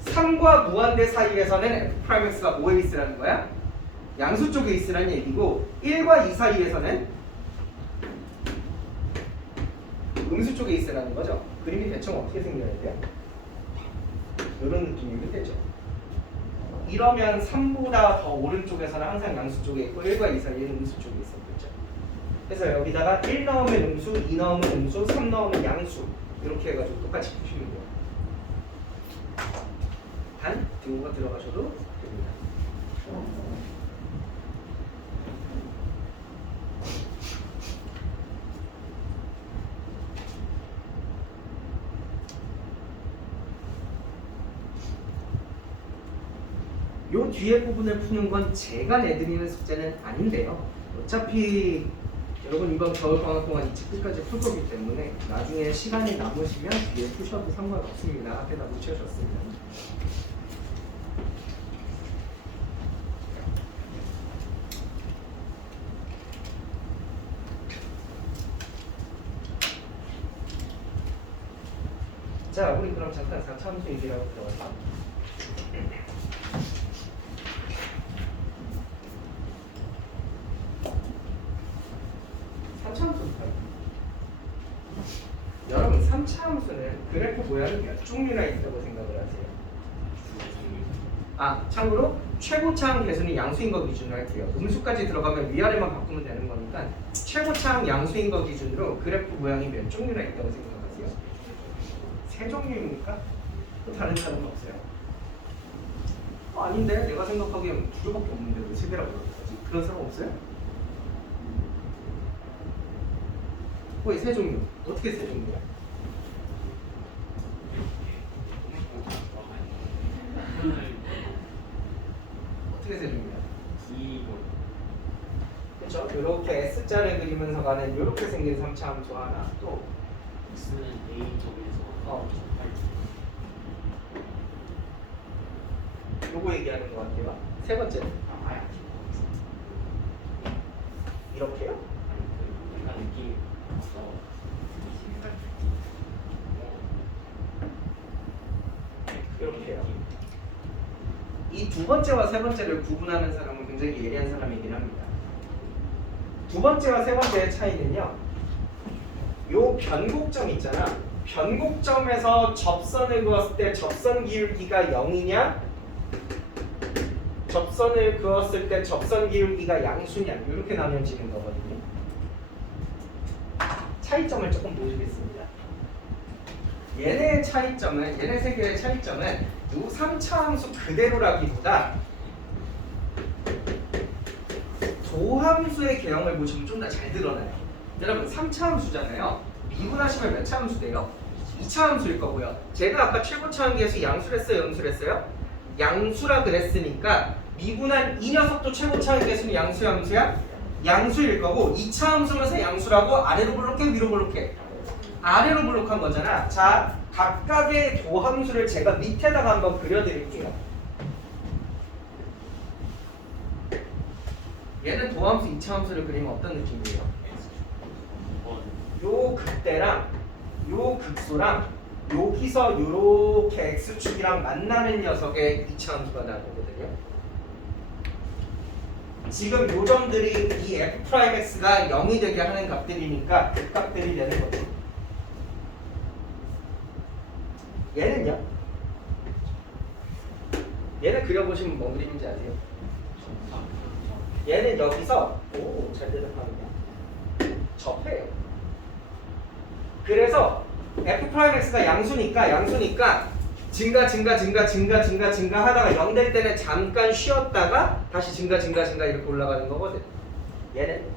3과 무한대 사이에서는 f'x가 뭐에 있으라는 거야? 양수 쪽에 있으라는 얘기고 1과 2 사이에서는 음수 쪽에 있으라는 거죠. 그림이 대충 어떻게 생겨야 돼요? 이런 느낌이면 되죠. 이러면 3보다 더 오른쪽에서는 항상 양수 쪽에 있고 1과 2 사이에는 음수 쪽에 있었겠죠. 그래서 여기다가 1 넣으면 음수, 2 넣으면 음수, 3 넣으면 양수 이렇게 해가지고 똑같이 푸시면 돼요. 단 등호가 들어가셔도 됩니다. 요 뒤에 부분을 푸는 건 제가 내드리는 숙제는 아닌데요. 어차피 여러분 이번 겨울방학 동안 이치 끝까지 풀 거기 때문에 나중에 시간이 남으시면 뒤에 푸셔도 상관없습니다. 앞에다 붙여줬습니다. 자, 우리 그럼 잠깐 4차 함수 얘기라고 들어갈까? 여러분 3차 함수는 그래프 모양이 몇 종류나 있다고 생각을 하세요? 참고로 최고차항 개수는 양수인 거 기준으로 할게요. 음수까지 들어가면 위아래만 바꾸면 되는 거니까 최고차항 양수인 거 기준으로 그래프 모양이 몇 종류나 있다고 생각하세요? 3종류입니까? 또 다른 사람은 없어요? 아닌데? 내가 생각하기엔 2개밖에 없는데 왜 3개라고 그러지? 그런 사람 없어요? 거의 3종류. 어떻게 3종류야? 어떻게 3종류야? 그렇죠? 이렇게 S자를 그리면서 가는 이렇게 생긴 3차 함수 하나 또 X는 A 점에서 요거 얘기하는 것 같아요. 세 번째는 이렇게요? 약간 느낌이 이렇게요. 이 두 번째와 세 번째를 구분하는 사람은 굉장히 예리한 사람이긴 합니다. 두 번째와 세 번째의 차이는요. 요 변곡점 있잖아. 변곡점에서 접선을 그었을 때 접선 기울기가 0이냐? 접선을 그었을 때 접선 기울기가 양수냐? 이렇게 나뉘어지는 거거든요. 차이점을 조금 보여주겠습니다. 얘네 차이점은 얘네 세 개의 차이점은 요 3차 함수 그대로라기보다 도함수의 개형을 보시면 좀 더 잘 드러나요. 여러분 3차 함수잖아요. 미분하시면 몇 차 함수 돼요? 2차 함수일 거고요. 제가 아까 최고차항계에서 양수를 했어요? 음수를 했어요? 양수라 그랬으니까 미분한 이 녀석도 최고차항계에서는 양수야 함수야? 양수일 거고 2차 함수면서 양수라고 아래로 블록해 위로 블록해? 아래로 블록한 거잖아. 자, 각각의 도함수를 제가 밑에다가 한번 그려드릴게요. 얘는 도함수, 이차함수를 그리면 어떤 느낌이에요? 번. 요 극대랑 요 극소랑 여기서 요렇게 x축이랑 만나는 녀석의 이차함수가 나오거든요. 지금 요 점들이 이 f'x가 0이 되게 하는 값들이니까 극값들이 되는 거죠. 얘는요? 얘는 그려보시면 뭔 그림인지 아세요? 얘는 여기서 잘 대답하네요. 접해요. 그래서 f'x가 양수니까 증가 하다가 0 될 때는 잠깐 쉬었다가 다시 증가 이렇게 올라가는 거거든. 얘는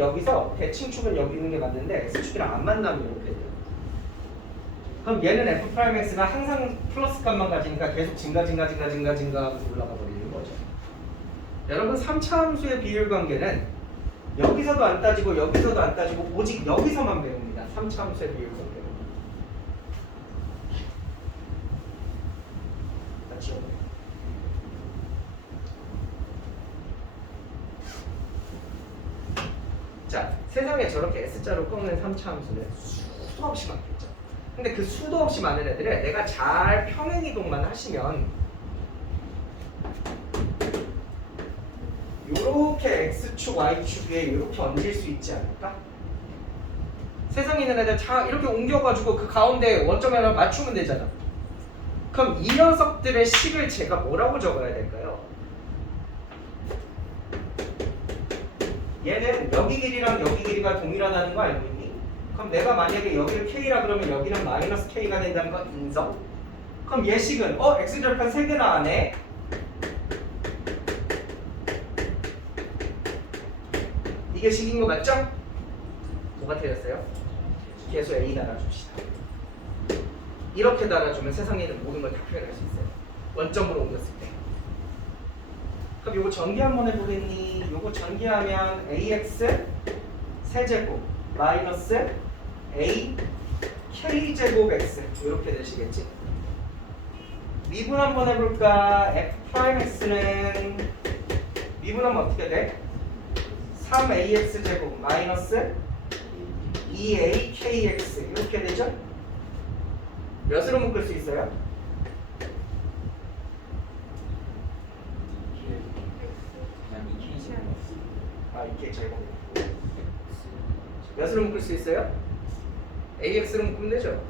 여기서 대칭축은 여기 있는 게 맞는데 x축이랑 안 만나면 이렇게 돼요. 그럼 얘는 f'x가 항상 플러스 값만 가지니까 계속 증가 하면서 올라가 버리는 거죠. 여러분 3차 함수의 비율 관계는 여기서도 안 따지고 여기서도 안 따지고 오직 여기서만 배웁니다. 3차 함수의 비율 관계는. 같이 해볼게요. 자, 세상에 저렇게 S자로 꺾는 3차 함수는 수도 없이 많겠죠. 근데 그 수도 없이 많은 애들을 내가 잘 평행이동만 하시면 요렇게 X축, Y축 위에 이렇게 얹을 수 있지 않을까? 세상에 있는 애들 다 이렇게 옮겨가지고 그 가운데 원점에 하나 맞추면 되잖아. 그럼 이 녀석들의 식을 제가 뭐라고 적어야 될까요? 얘는 여기 길이랑 여기 길이가 동일하다는 거 알고 있니? 그럼 내가 만약에 여기를 K라 그러면 여기는 마이너스 K가 된다는 거 인정? 그럼 얘 식은 X절편 3개나 안 해? 이게 식인 거 맞죠? 뭐가 틀렸어요? 계수 A 달아줍시다. 이렇게 달아주면 세상에 있는 모든 걸 다 표현할 수 있어요. 원점으로 옮겼을 때. 그럼 요거 전개 한번 해보겠니? 요거 전개하면 AX 세제곱 마이너스 A K제곱 X 이렇게 되시겠지? 미분 한번 해볼까? F'X는 미분하면 어떻게 돼? 3AX제곱 마이너스 2AKX 이렇게 되죠? 몇으로 묶을 수 있어요? 이렇게 제곱 몇으로 묶을 수 있어요? AX로 묶으면 되죠?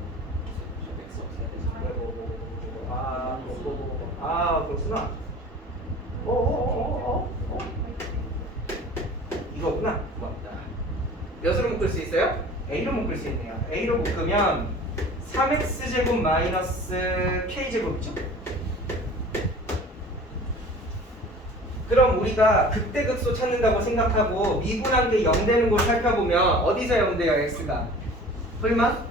그렇구나. 이거구나. 고맙다. 몇으로 묶을 수 있어요? A로 묶을 수 있네요. A로 묶으면 3x제곱 마이너스 k제곱이죠? 그럼 우리가 극대극소 찾는다고 생각하고 미분한 게 0 되는 걸 살펴보면 어디서 0 돼요, x가? 설마?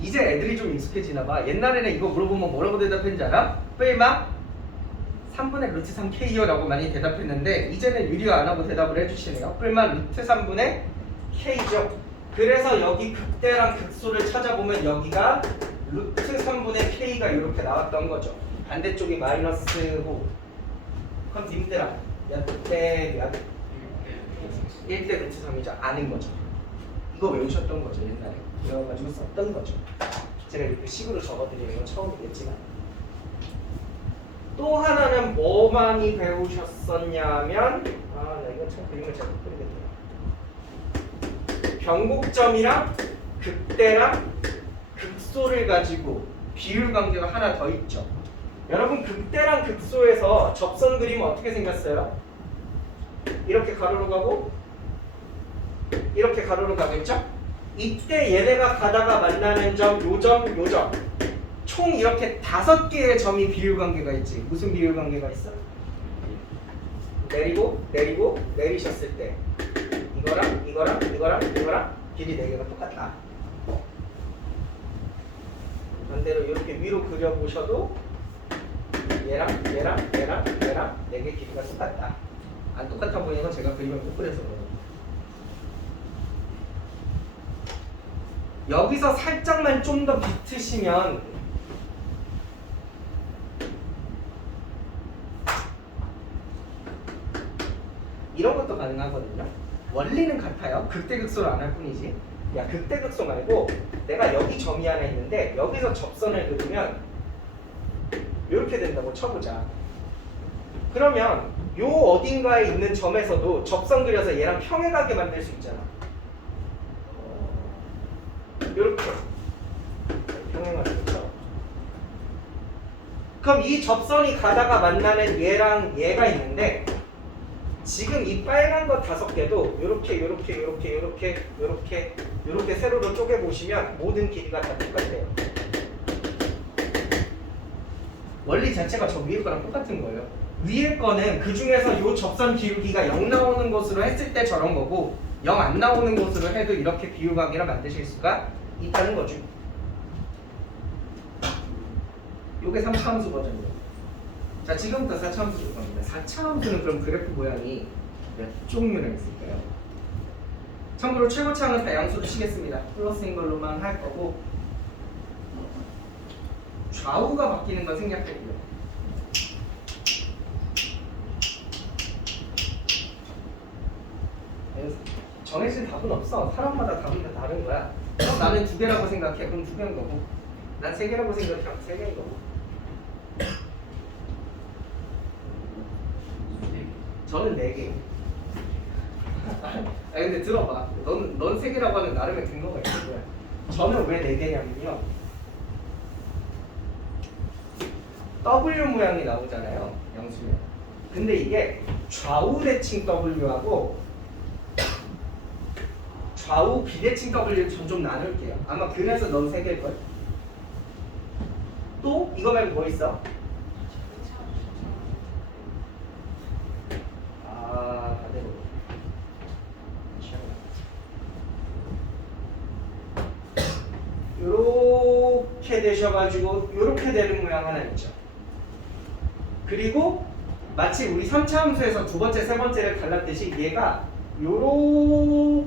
이제 애들이 좀 익숙해지나 봐. 옛날에는 이거 물어보면 뭐라고 대답했는지 알아? 설마? 3분의 루트 3k요 라고 많이 대답했는데 이제는 유리화 안 하고 대답을 해주시네요. 설마 루트 3분의 k죠. 그래서 여기 극대랑 극소를 찾아보면 여기가 루트 3분의 k가 이렇게 나왔던 거죠. 반대쪽이 마이너스고. 그럼 님들아 몇 대 몇? 1대 루트 3이죠. 아는 거죠. 이거 외우셨던 거죠. 옛날에 외워가지고 썼던 거죠. 제가 이렇게 식으로 적어드리는 건 처음이겠지만 또 하나는 뭐 많이 배우셨었냐면 나 이거 참 그림을 잘 못 그리겠네요. 변곡점이랑 극대랑 극소를 가지고 비율 관계가 하나 더 있죠. 여러분 극대랑 극소에서 접선 그림은 어떻게 생겼어요? 이렇게 가로로 가고 이렇게 가로로 가겠죠? 이때 얘네가 가다가 만나는 점, 요점, 요점 총 이렇게 5개의 점이 비율 관계가 있지. 무슨 비율 관계가 있어? 내리고 내리셨을 때 이거랑 길이 4개가 똑같다. 반대로 이렇게 위로 그려보셔도 얘랑 4개 길이가 똑같다. 안 똑같아 보이는 건 제가 그림을 못 그려서 그래요. 여기서 살짝만 좀 더 비트시면 변하거든요. 원리는 같아요. 극대극소를 안 할 뿐이지. 야, 극대극소 말고 내가 여기 점이 하나 있는데 여기서 접선을 그리면 이렇게 된다고 쳐보자. 그러면 요 어딘가에 있는 점에서도 접선 그려서 얘랑 평행하게 만들 수 있잖아. 이렇게 평행하게. 그렇죠? 그럼 이 접선이 가다가 만나는 얘랑 얘가 있는데 지금 이 빨간 거 5개도 요렇게 세로로 쪼개 보시면 모든 길이가 다 똑같아요. 원리 자체가 저 위에 거랑 똑같은 거예요. 위에 거는 그 중에서 요 접선 기울기가 0 나오는 곳으로 했을 때 저런 거고 0 안 나오는 곳으로 해도 이렇게 비율각이라 만드실 수가 있다는 거죠. 요게 3차 함수 버전이에요. 자, 지금부터 4차 함수 들어갑니다. 4차 함수는 그럼 그래프 모양이 몇 종류나 있을까요? 참고로 최고차는 다 양수로 치겠습니다. 플러스인 걸로만 할 거고 좌우가 바뀌는 건 생략되고요. 정해진 답은 없어. 사람마다 답은 다 다른 거야. 그럼 나는 2개라고 생각해. 그럼 2개인 거고. 난 3개라고 생각해. 그럼 3개인 거고. 저는 4개. 아 근데 들어봐. 넌 3개라고 하는 나름의 근거가 있는 거야. 저는 왜 4개냐면요. W 모양이 나오잖아요. 양수면. 근데 이게 좌우 대칭 W하고 좌우 비대칭 W를 좀 나눌게요. 아마 그래서 넌 3개일걸? 또 이거 말고 뭐 있어? 아, 반대로. 요렇게 되셔가지고 요렇게 되는 모양 하나 있죠. 그리고 마치 우리 3차 함수에서 두 번째, 세 번째를 갈랐듯이 얘가 요렇게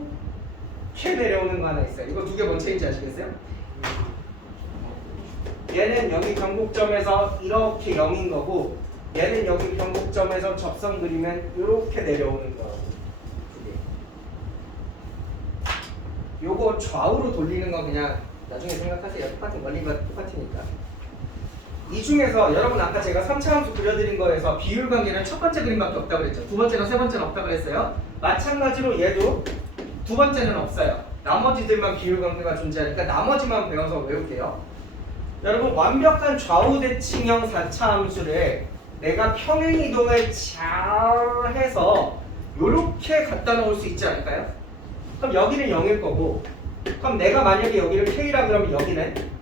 내려오는 거 하나 있어요. 이거 2개 뭔 차이인지 아시겠어요? 얘는 여기 경곡점에서 이렇게 0인 거고 얘는 여기 경곡점에서 접선 그리면 이렇게 내려오는 거고. 요거 좌우로 돌리는 거 그냥 나중에 생각하세요. 똑같은 원리가 똑같으니까. 이 중에서 여러분 아까 제가 3차 함수 그려드린 거에서 비율 관계는 첫 번째 그림밖에 없다고 그랬죠. 두 번째랑 세 번째는 없다고 그랬어요. 마찬가지로 얘도 두 번째는 없어요. 나머지들만 비율 관계가 존재하니까 나머지만 배워서 외울게요. 여러분 완벽한 좌우 대칭형 4차 함수를 내가 평행 이동을 잘 해서 요렇게 갖다 놓을 수 있지 않을까요? 그럼 여기는 0일 거고 그럼 내가 만약에 여기를 K라 그러면 여기는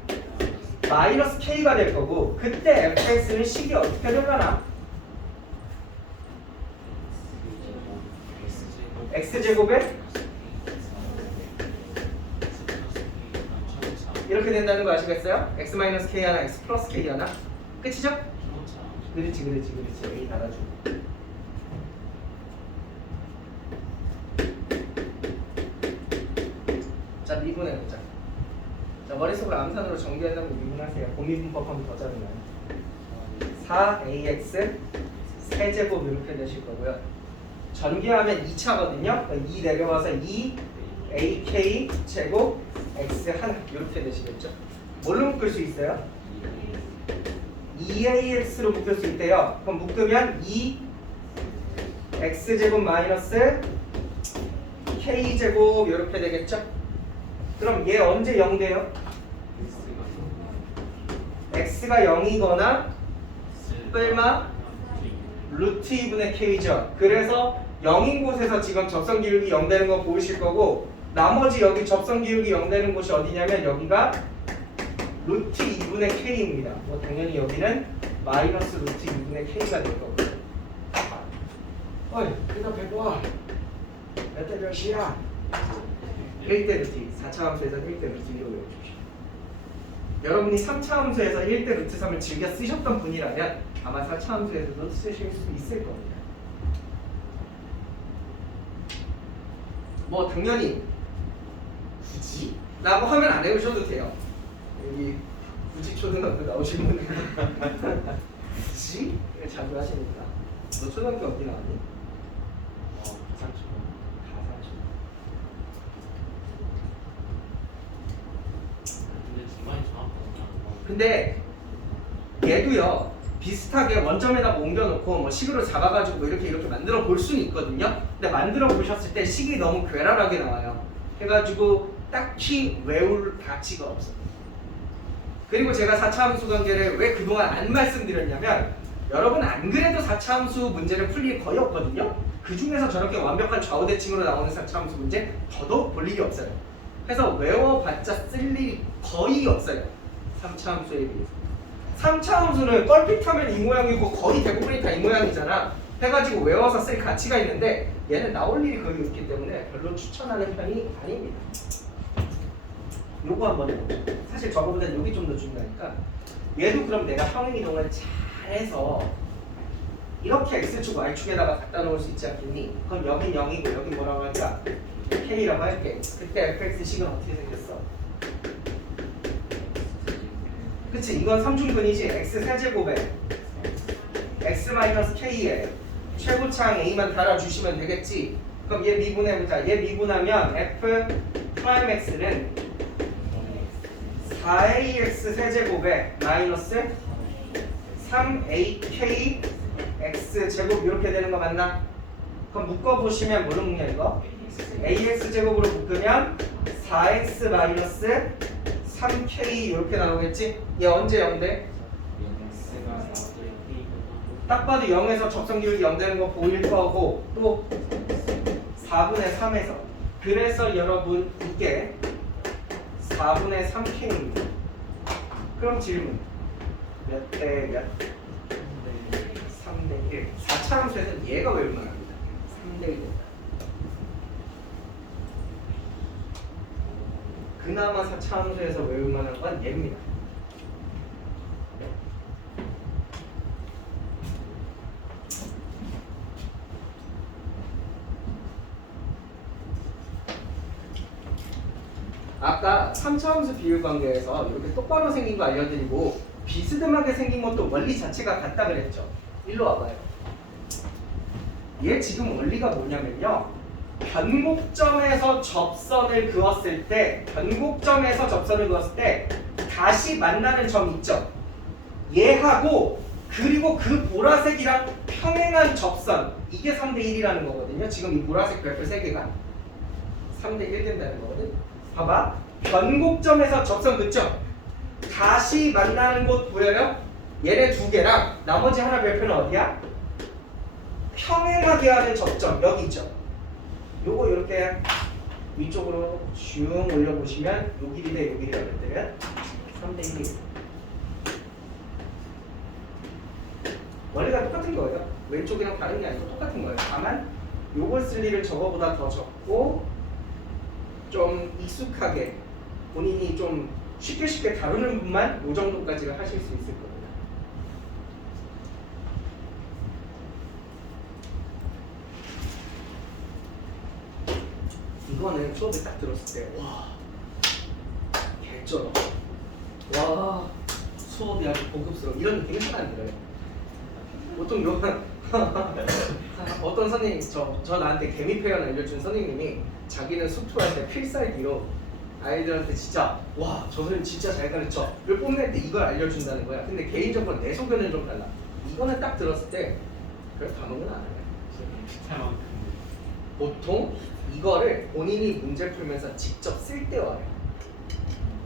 마이너스 K가 될 거고 그때 fx는 식이 어떻게 되려나? x제곱에 이렇게 된다는 거 아시겠어요? x 마이너스 k 하나, x 플러스 k 하나. 끝이죠? 그렇지. A 달아주고. 자, 미분해보자. 자, 머릿속으로 암산으로 정리한다면 미분하세요. 고미분법하면 더 짜증나요. 4ax 세제곱 이렇게 되실 거고요. 전개하면 2차거든요. 2 내려와서 2ak 제곱 x 하나 이렇게 되시겠죠. 뭘로 묶을 수 있어요? 2ax로 묶을 수 있대요. 그럼 묶으면 2x제곱 마이너스 k제곱 이렇게 되겠죠. 그럼 얘 언제 0 돼요? x가 0이거나 뺄마 루트 2분의 k죠. 그래서 0인 곳에서 지금 접선 기울기 0 되는 거 보이실 거고 나머지 여기 접선 기울기 0 되는 곳이 어디냐면 여기가 루트 2분의 k입니다. 뭐 당연히 여기는 마이너스 루트 2분의 k가 될 거고요. 어이, 대답해봐. 몇 대 몇이야? 1대 루트 2. 4차 함수에서 1대 루트 2로 외워주십시오. 여러분이 3차 함수에서 1대 루트 3을 즐겨 쓰셨던 분이라면 아마 4차 함수에서도 쓰실 수 있을 겁니다. 뭐 당연히 굳이? 라고 하면 안 해오셔도 돼요. 여기 굳이 초등학교 나오신 분은 굳이? 자주 하시니까. 너 초등학교 어디 나왔니? 부산초. 근데 얘도요 비슷하게 원점에다 옮겨놓고 뭐 식으로 잡아가지고 이렇게 만들어 볼 수는 있거든요. 근데 만들어 보셨을 때 식이 너무 괴랄하게 나와요. 해가지고 딱히 외울 가치가 없어요. 그리고 제가 4차 함수 관계를 왜 그동안 안 말씀드렸냐면 여러분 안 그래도 4차 함수 문제를 풀 일이 거의 없거든요. 그 중에서 저렇게 완벽한 좌우 대칭으로 나오는 4차 함수 문제 더더욱 볼 일이 없어요. 그래서 외워봤자 쓸 일이 거의 없어요. 3차 함수에 비해서. 3차 함수는 껄핏하면 이 모양이고 거의 대부분이 다 이 모양이잖아. 해가지고 외워서 쓸 가치가 있는데 얘는 나올 일이 거의 없기 때문에 별로 추천하는 편이 아닙니다. 요거 한번 해보죠. 사실 저거보다 여기 좀 더 중요하니까 얘도 그럼 내가 평행이동을 잘해서 이렇게 x축 y축에다가 갖다 놓을 수 있지 않겠니? 그럼 여긴 0이고 여긴 뭐라고 할까? k라고 할게. 그때 fx식은 어떻게 생겼어? 그치? 이건 삼중근이지. x 세제곱에 x-k에 최고차항 a만 달아주시면 되겠지. 그럼 얘 미분해보자. 얘 미분하면 f 프라임 x는 4ax 세제곱에 마이너스 3ak x 제곱 이렇게 되는 거 맞나? 그럼 묶어보시면 뭐로 묶냐 이거? ax 제곱으로 묶으면 4x 마이너스 3k 이렇게 나오겠지? 얘 언제 0 돼? 딱 봐도 0에서 접선기울기 0 되는 거 보일 거고 또 4분의 3에서 그래서 여러분 이게 4분의 3k입니다. 그럼 질문 몇 대 몇? 3대 1. 4차 함수에서는 얘가 외울 만합니다. 3대 1. 그나마 4차 함수에서 외울 만한 건 얘입니다. 아까 3차 함수 비율 관계에서 이렇게 똑바로 생긴 거 알려드리고 비스듬하게 생긴 것도 원리 자체가 같다 그랬죠. 일로 와봐요. 얘 지금 원리가 뭐냐면요. 변곡점에서 접선을 그었을 때 다시 만나는 점 있죠. 얘하고 그리고 그 보라색이랑 평행한 접선 이게 3대 1이라는 거거든요. 지금 이 보라색 별표 3개가 3대 1 된다는 거거든. 봐봐. 변곡점에서 접선 그죠? 다시 만나는 곳 보여요? 얘네 두 개랑 나머지 하나 별표는 어디야? 평행하게 하는 접점 여기 있죠? 요거 이렇게 위쪽으로 쭉 올려보시면 요 길이 대 요 길이가 몇 대면 3대 1. 원리가 똑같은 거예요. 왼쪽이랑 다른 게 아니고 똑같은 거예요. 다만 요걸 쓸 일을 저거보다 더 적고 좀 익숙하게 본인이 좀 쉽게 다루는 분만 요 정도까지를 하실 수 있을 겁니다. 이거는 수업에 딱 들었을 때 와 개쩔어. 와 수업이 아주 고급스러워. 이런 느낌이 하나 안 들어요. 보통 요한 어떤 선생님 저 나한테 개미 표현 알려준 선생님이 자기는 수투할 때 필살기로 아이들한테 진짜 와 저 선생님 진짜 잘 가르쳐 를 뽐낼 때 이걸 알려준다는 거야. 근데 개인적으로 내 소견은 좀 달라. 이거는 딱 들었을 때 그걸 과목은 안 해요. 보통 이거를 본인이 문제 풀면서 직접 쓸 때 와요.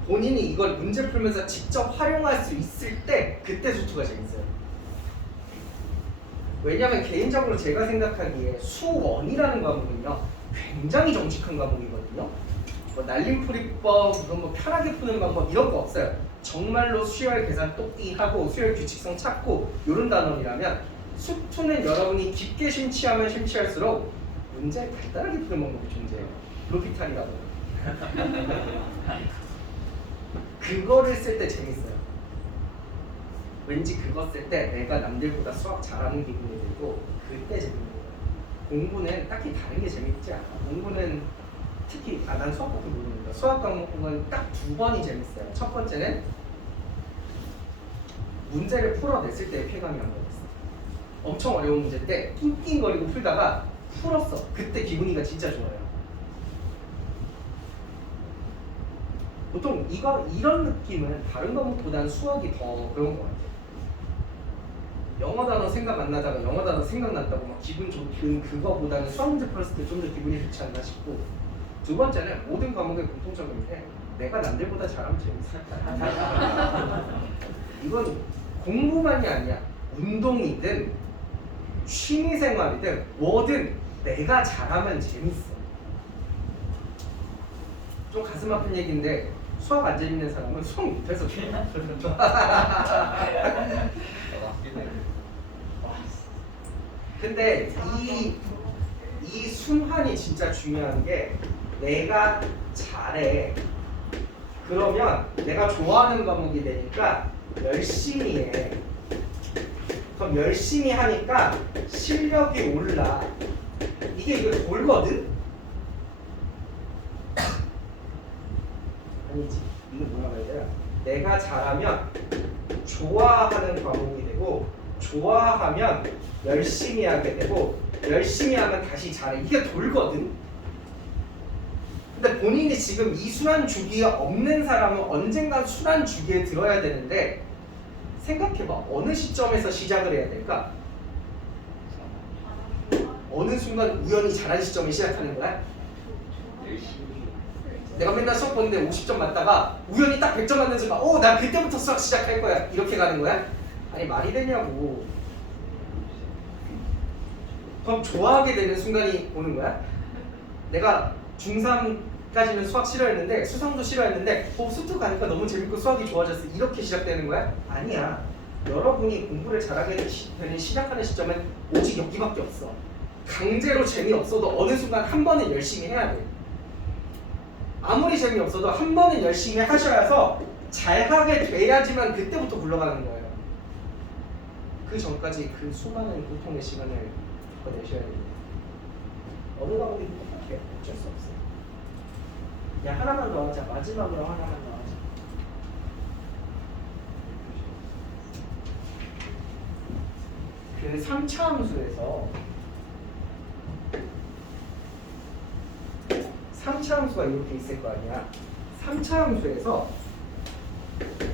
본인이 이걸 문제 풀면서 직접 활용할 수 있을 때 그때 수투가 재밌어요. 왜냐면 개인적으로 제가 생각하기에 수원이라는 과목은요 굉장히 정직한 과목이거든요. 뭐 날림풀이법, 이건 뭐 편하게 푸는 방법 이런 거 없어요. 정말로 수열 계산 똑띠 하고 수열 규칙성 찾고 이런 단원이라면 수투는 여러분이 깊게 심취하면 심취할수록 문제를 간단하게 푸는 방법이 존재해요. 로피탈이라고. 그거를 쓸 때 재밌어요. 왠지 그거 쓸 때 내가 남들보다 수학 잘하는 기분이 들고 그때 재밌는 거예요. 공부는 딱히 다른 게 재밌지 않아. 공부는 특히 난 수학밖에 모르니까 수학 과목은 딱 두 번이 재밌어요. 첫 번째는 문제를 풀어냈을 때의 쾌감이 한 번 있어. 엄청 어려운 문제 때 낑낑거리고 풀다가 풀었어. 그때 기분이가 진짜 좋아요. 보통 이런 느낌은 다른 과목보다는 수학이 더 그런 것 같아요. 영어 단어 생각 안 나다가 영어 단어 생각났다고 막 기분 좋은 그거보다는 수학 문제 풀었을 때 좀 더 기분이 좋지 않나 싶고, 두 번째는 모든 과목의 공통점인데 내가 남들보다 잘하면 재밌어. 이건 공부만이 아니야. 운동이든 취미생활이든 뭐든 내가 잘하면 재밌어. 좀 가슴 아픈 얘기인데 수학 안 재밌는 사람은 수학 못해서 좋아. 근데 이 순환이 진짜 중요한 게, 내가 잘해 그러면 내가 좋아하는 과목이 되니까 열심히 해. 그럼 열심히 하니까 실력이 올라. 이게 돌거든? 아니지, 이거 뭐라고 해야 되나? 내가 잘하면 좋아하는 과목이 되고, 좋아하면 열심히 하게 되고, 열심히 하면 다시 잘해. 이게 돌거든? 근데 본인이 지금 이 순환 주기에 없는 사람은 언젠간 순환 주기에 들어야 되는데, 생각해봐. 어느 시점에서 시작을 해야 될까? 어느 순간 우연히 잘한 시점에 시작하는 거야? 내가 맨날 수학 보는데 50점 맞다가 우연히 딱 100점 맞는 순간 나 그때부터 수학 시작할 거야. 이렇게 가는 거야? 아니, 말이 되냐고. 그럼 좋아하게 되는 순간이 오는 거야? 내가 중3까지는 수학 싫어했는데, 수성도 싫어했는데 수투 가니까 너무 재밌고 수학이 좋아졌어. 이렇게 시작되는 거야? 아니야. 여러분이 공부를 잘하게 되는 시작하는 시점은 오직 여기밖에 없어. 강제로 재미없어도 어느 순간 한 번은 열심히 해야 돼. 아무리 재미없어도 한 번은 열심히 하셔서 잘하게 돼야지만 그때부터 굴러가는 거예요. 그 전까지 그 수많은 고통의 시간을 내셔야 돼요. 어느 과목이든 똑같아요. 어쩔 수 없어요. 그냥 하나만 더 하자. 마지막으로 하나만 더 하자. 그 3차 함수에서 3차 함수가 이렇게 있을 거 아니야. 3차 함수에서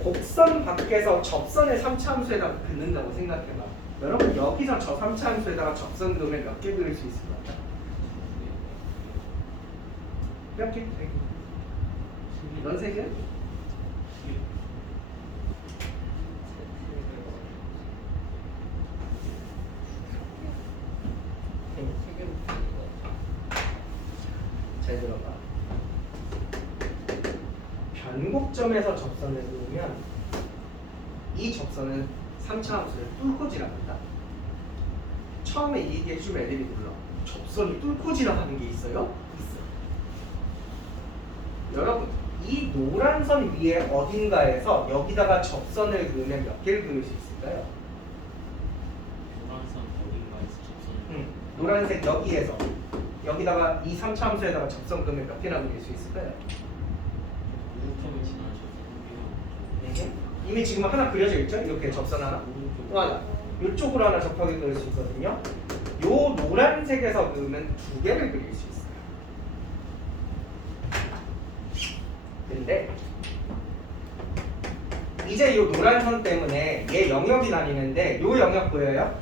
곡선 밖에서 접선을 3차 함수에다가 긋는다고 생각해봐. 여러분, 여기서 저 3차 함수에다가 접선 그으면 몇 개 그릴 수 있을 것 같아? 몇 개? 넌 3개? 잘 들어봐. 변곡점에서 접선을 그으면 이 접선은 3차 함수를 뚫고 지나간다. 처음에 이 얘기 해주면 애들이 놀라. 접선이 뚫고 지나가는 게 있어요? 있어. 여러분, 이 노란 선 위에 어딘가에서 여기다가 접선을 그으면 몇 개를 그릴 수 있을까요? 노란선 어딘가에서 접선을. 노란색 여기에서 여기다가 이 3차 함수에다가 접선 그으면 몇 개나 그릴 수 있을까요? 우점을 지나셔서 이미 지금 하나 그려져 있죠? 이렇게 접선 하나. 또 하나. 이쪽으로 하나 접하게 그릴 수 있거든요. 요 노란색에서 그으면 2개를 그릴 수 있어요. 근데 이제 요 노란 선 때문에 얘 영역이 나뉘는데, 요 영역 보여요?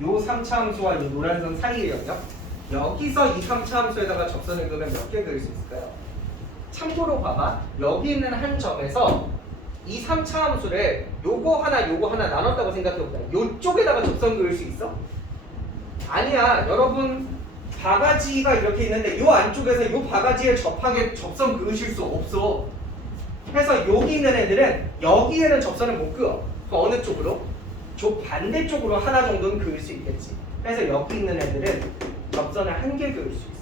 요 3차 함수와 이 노란 선 사이의 영역. 여기서 이 3차 함수에다가 접선을 그으면 몇 개 그릴 수 있을까요? 참고로 봐봐. 여기 있는 한 점에서 이 3차 함수를 요거 하나 나눴다고 생각해보자. 요쪽에다가 접선 그을 수 있어? 아니야. 여러분, 바가지가 이렇게 있는데 요 안쪽에서 요 바가지에 접하게 접선 그으실 수 없어. 그래서 여기 있는 애들은 여기에는 접선을 못 그어. 그럼 어느 쪽으로? 저 반대쪽으로 하나 정도는 그을 수 있겠지. 그래서 여기 있는 애들은 접선을 1개 그을 수 있어.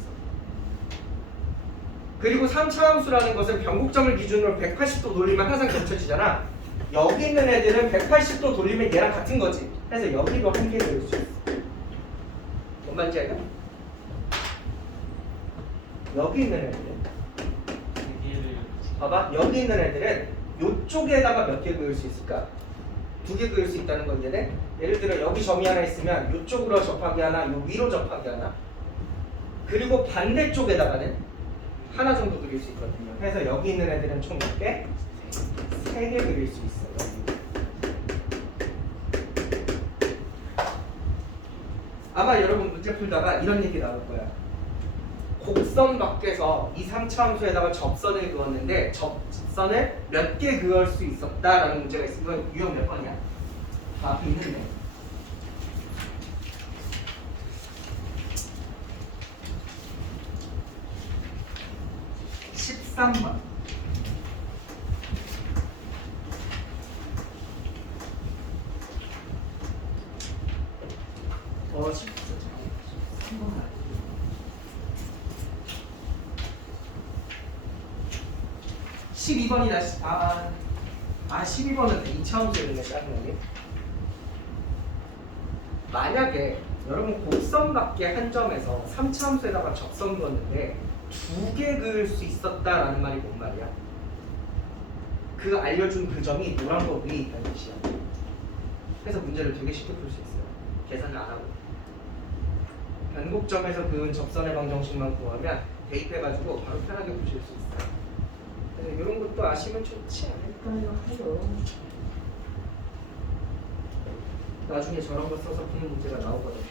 그리고 3차 함수라는 것은 변곡점을 기준으로 180도 돌리면 항상 겹쳐지잖아. 여기 있는 애들은 180도 돌리면 얘랑 같은 거지. 그래서 여기도 1개 그을 수 있어. 뭔 말인지 알까? 여기 있는 애들은 봐봐. 여기 있는 애들은 요쪽에다가 몇 개 그을 수 있을까? 2개 그을 수 있다는 건 이해돼? 예를 들어 여기 점이 하나 있으면 요쪽으로 접하기 하나, 요 위로 접하기 하나. 그리고 반대쪽에다가는 하나 정도 그릴 수 있거든요. 그래서 여기 있는 애들은 총 몇 개? 3개 그릴 수 있어요. 아마 여러분 문제 풀다가 이런 얘기 나올 거야. 곡선 밖에서 이 3차 함수에다가 접선을 그었는데 접선을 몇 개 그을 수 있었다라는 문제가 있으면 유형 몇 번이야? 다 앞에 있는데. 13번. 더 쉽죠. 13번. 12번이다. 12번은 2차 함수였네. 짜증나게. 만약에 여러분 곡선 밖에 한 점에서 3차 함수에다가 접선 그었는데 2개 그을 수 있었다라는 말이 뭔 말이야? 그 알려준 그 점이 노란 거 위에 있다는 뜻이야. 그래서 문제를 되게 쉽게 풀 수 있어요. 계산을 안 하고. 변곡점에서 그은 접선의 방정식만 구하면 대입해가지고 바로 편하게 푸실 수 있어요. 그래서 이런 것도 아시면 좋지 않을까요? 하요. 나중에 저런 거 써서 푸는 문제가 나오거든요.